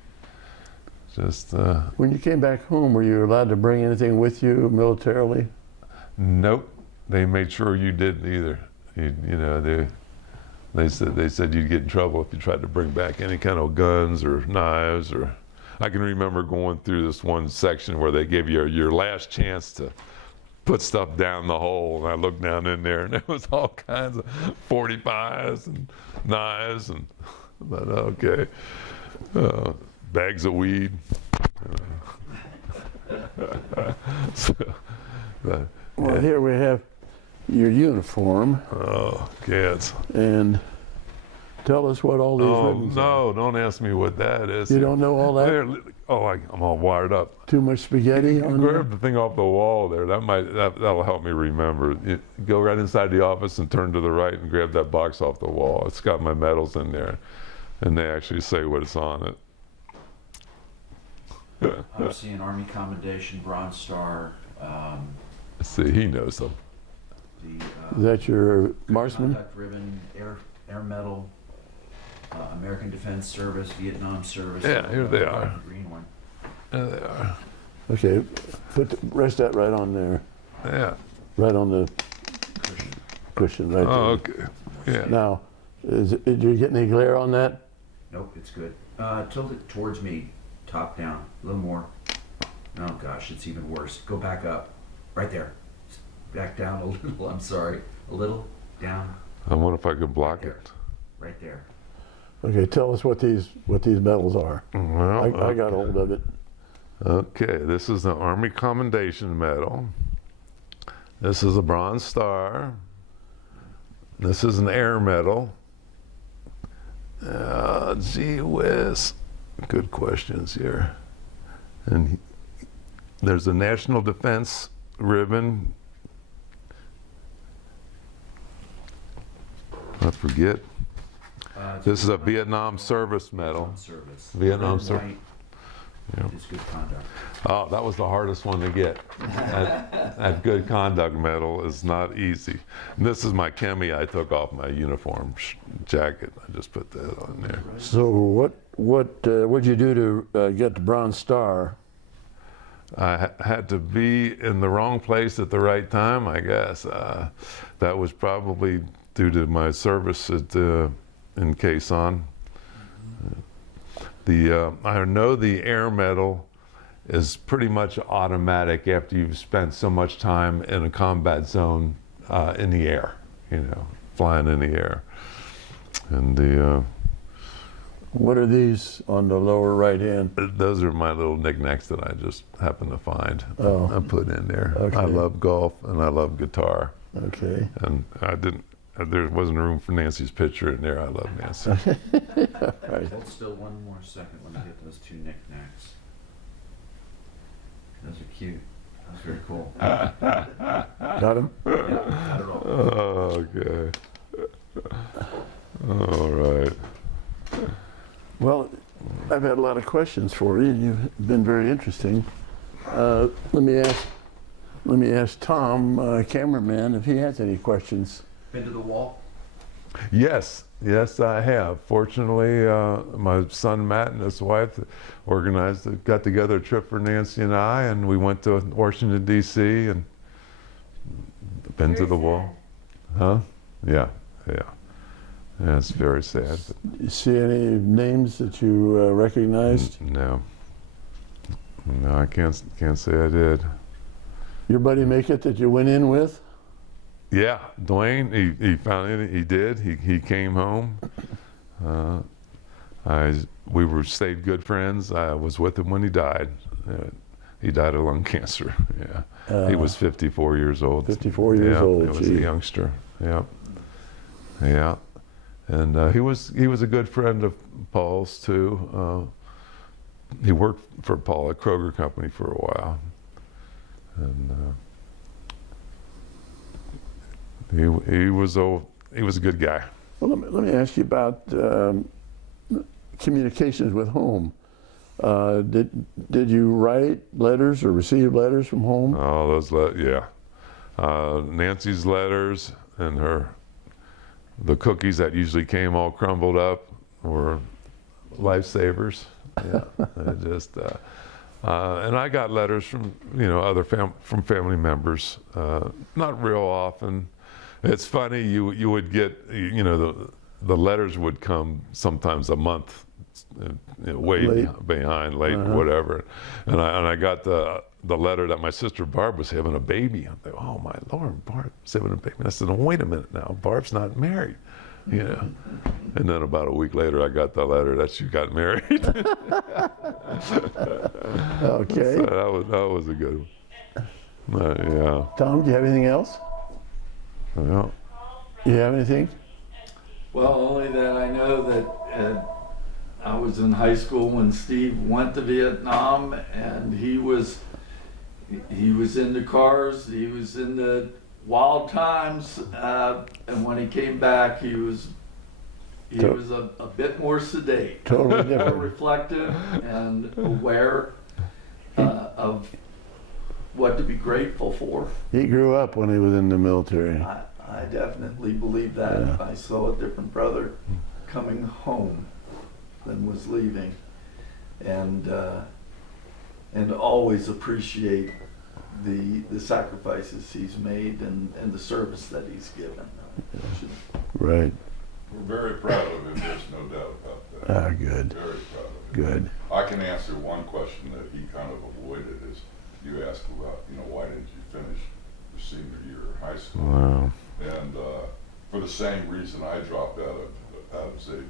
Just. When you came back home, were you allowed to bring anything with you militarily? Nope. They made sure you didn't either. They said you'd get in trouble if you tried to bring back any kind of guns or knives. Or I can remember going through this one section where they gave you your last chance to put stuff down the hole, and I looked down in there, and there was all kinds of 45s and knives, but okay, bags of weed. Well, here we have your uniform. Oh, kids. And tell us what all these ribbons are. No, don't ask me what that is. You don't know all that? I'm all wired up. Too much spaghetti on there? Grab the thing off the wall there. That'll help me remember. You go right inside the office and turn to the right and grab that box off the wall. It's got my medals in there, and they actually say what's on it. I'm seeing Army Commendation, Bronze Star, See, he knows them. Is that your marksman? Conduct Ribbon, Air Medal, American Defense Service, Vietnam Service. Yeah, here they are. The green one. There they are. Okay, rest that right on there. Yeah. Right on the cushion right there. Oh, okay. Yeah. Now, did you get any glare on that? Nope, it's good. Tilt it towards me, top down, a little more. Oh gosh, it's even worse. Go back up, right there. Back down a little, I'm sorry. A little, down, I wonder if I could block there. it. Right there. Okay, tell us what these medals are. Well, I got hold of it. Okay, this is the Army Commendation Medal. This is a Bronze Star. This is an Air Medal. Gee whiz. Good questions here. And there's a National Defense Ribbon. I forget. This is a Vietnam Service Medal. Service. Vietnam Red and Service. white Yep. is good conduct. Oh, that was the hardest one to get. That good conduct medal is not easy. And this is my Kemme I took off my uniform jacket. I just put that on there. So what'd you do to get the Bronze Star? I had to be in the wrong place at the right time, I guess. That was probably due to my service in Quezon. I know the Air Medal is pretty much automatic after you've spent so much time in a combat zone in the air, flying in the air. And What are these on the lower right hand? those are my little knickknacks that I just happened to find. Oh. I put in there. Okay. I love golf and I love guitar. Okay. And I didn't. there wasn't room for Nancy's picture in there. I love Nancy. Right. Hold still one more second. Let me get those two knickknacks. Those are cute. That's very cool. Got him? Yeah, not at all. Okay. All right. Well, I've had a lot of questions for you, and you've been very interesting. Let me ask Tom, cameraman, if he has any questions. Been to the wall? Yes, I have. Fortunately, my son Matt and his wife got together a trip for Nancy and I, and we went to Washington, D.C. and been to the wall. Huh? Yeah. Yeah, it's very sad. But You see any names that you recognized? no, I can't say I did. Your buddy make it that you went in with? Yeah, Dwayne, he found it. He did. He came home. We stayed good friends. I was with him when he died. He died of lung cancer. Yeah, he was 54 years old. 54 years old. He was a youngster. Yeah, yeah, and he was a good friend of Paul's too. He worked for Paul at Kroger Company for a while, and. He was a good guy. Well, let me ask you about communications with home. Did you write letters or receive letters from home? Oh, yeah. Nancy's letters and the cookies that usually came all crumbled up were lifesavers. Yeah, and I got letters from from family members. Not real often. It's funny, you would get, the letters would come sometimes a month, way Late. behind, late, whatever. And I got the letter that my sister Barb was having a baby. I'm like, oh my Lord, Barb's having a baby. And I said, oh, wait a minute now, Barb's not married, And then about a week later, I got the letter that she got married. Okay. So that was a good one. Yeah. Tom, do you have anything else? Yeah. You have anything? Well, only that I know that I was in high school when Steve went to Vietnam, and he was into cars. He was into wild times, and when he came back, he was a bit more sedate, Totally more different. reflective, and aware of what to be grateful for. He grew up when he was in the military. I definitely believe that. Yeah. I saw a different brother coming home than was leaving, and always appreciate the sacrifices he's made and the service that he's given. Right. We're very proud of him, there's no doubt about that. Ah, good. Very proud of him. Good. I can answer one question that he kind of avoided is, you asked about, why didn't you finish your senior year of high school? Wow. And for the same reason I dropped out of Xavier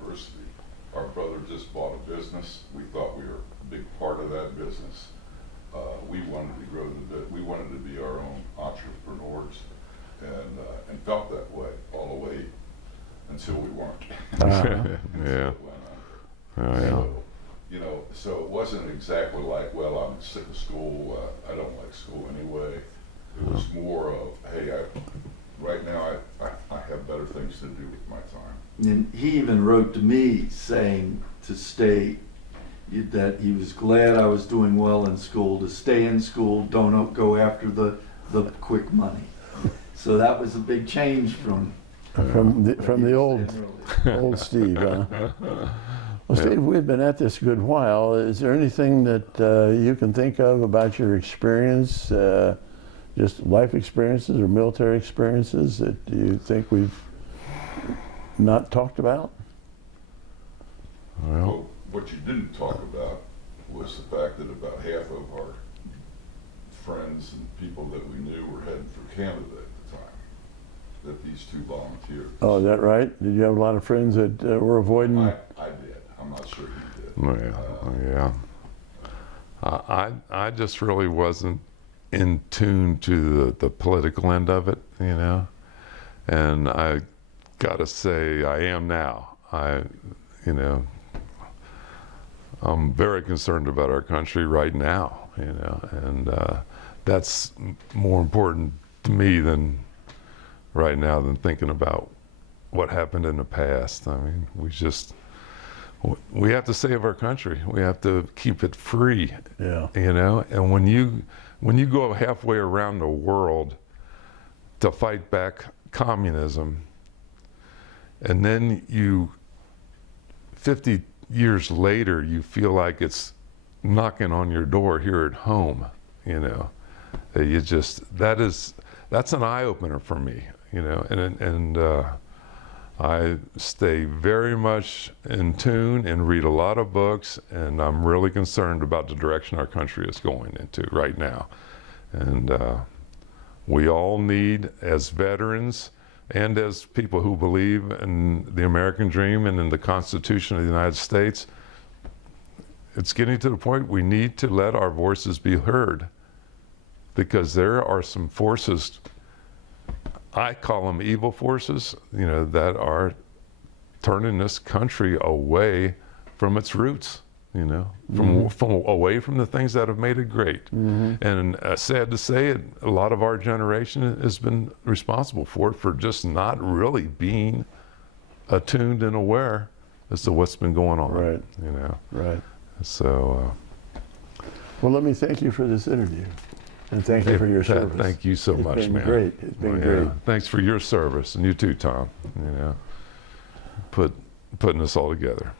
University, our brother just bought a business. We thought we were a big part of that business. We wanted to grow we wanted to be our own entrepreneurs, and felt that way all the way until we weren't. Yeah. Oh, yeah. So it wasn't exactly like, well, I'm sick of school. I don't like school anyway. It was more of, hey, right now I have better things to do with my time. And he even wrote to me saying to stay, that he was glad I was doing well in school, to stay in school, don't go after the quick money. So that was a big change from the old Steve. Huh? Well, Steve, we've been at this a good while. Is there anything that you can think of about your experience, just life experiences or military experiences that you think we've not talked about? Well, what you didn't talk about was the fact that about half of our friends and people that we knew were heading for Canada at the time, that these two volunteered. Oh, is that right? Did you have a lot of friends that were avoiding? I did. I'm not sure you did. Yeah. I just really wasn't in tune to the political end of it, And I gotta say, I am now. You know, I'm very concerned about our country right now, you know, and that's more important to me than right now than thinking about what happened in the past. I mean, we have to save our country. We have to keep it free, Yeah. you know, and when you go halfway around the world to fight back communism, and then 50 years later, you feel like it's knocking on your door here at home, you know. That's an eye-opener for me, you know, and I stay very much in tune and read a lot of books, and I'm really concerned about the direction our country is going into right now. And we all need, as veterans and as people who believe in the American dream and in the Constitution of the United States, it's getting to the point we need to let our voices be heard, because there are some forces, I call them evil forces, you know, that are turning this country away from its roots, you know, from away from the things that have made it great. And sad to say it, a lot of our generation has been responsible for it, for just not really being attuned and aware as to what's been going on. Right. You know. Right. So. Well, let me thank you for this interview, and thank you for your Pat, service. thank you so much, It's been man. great. It's been Well, great. yeah. Thanks for your service, and you too, Tom. You know, putting this all together.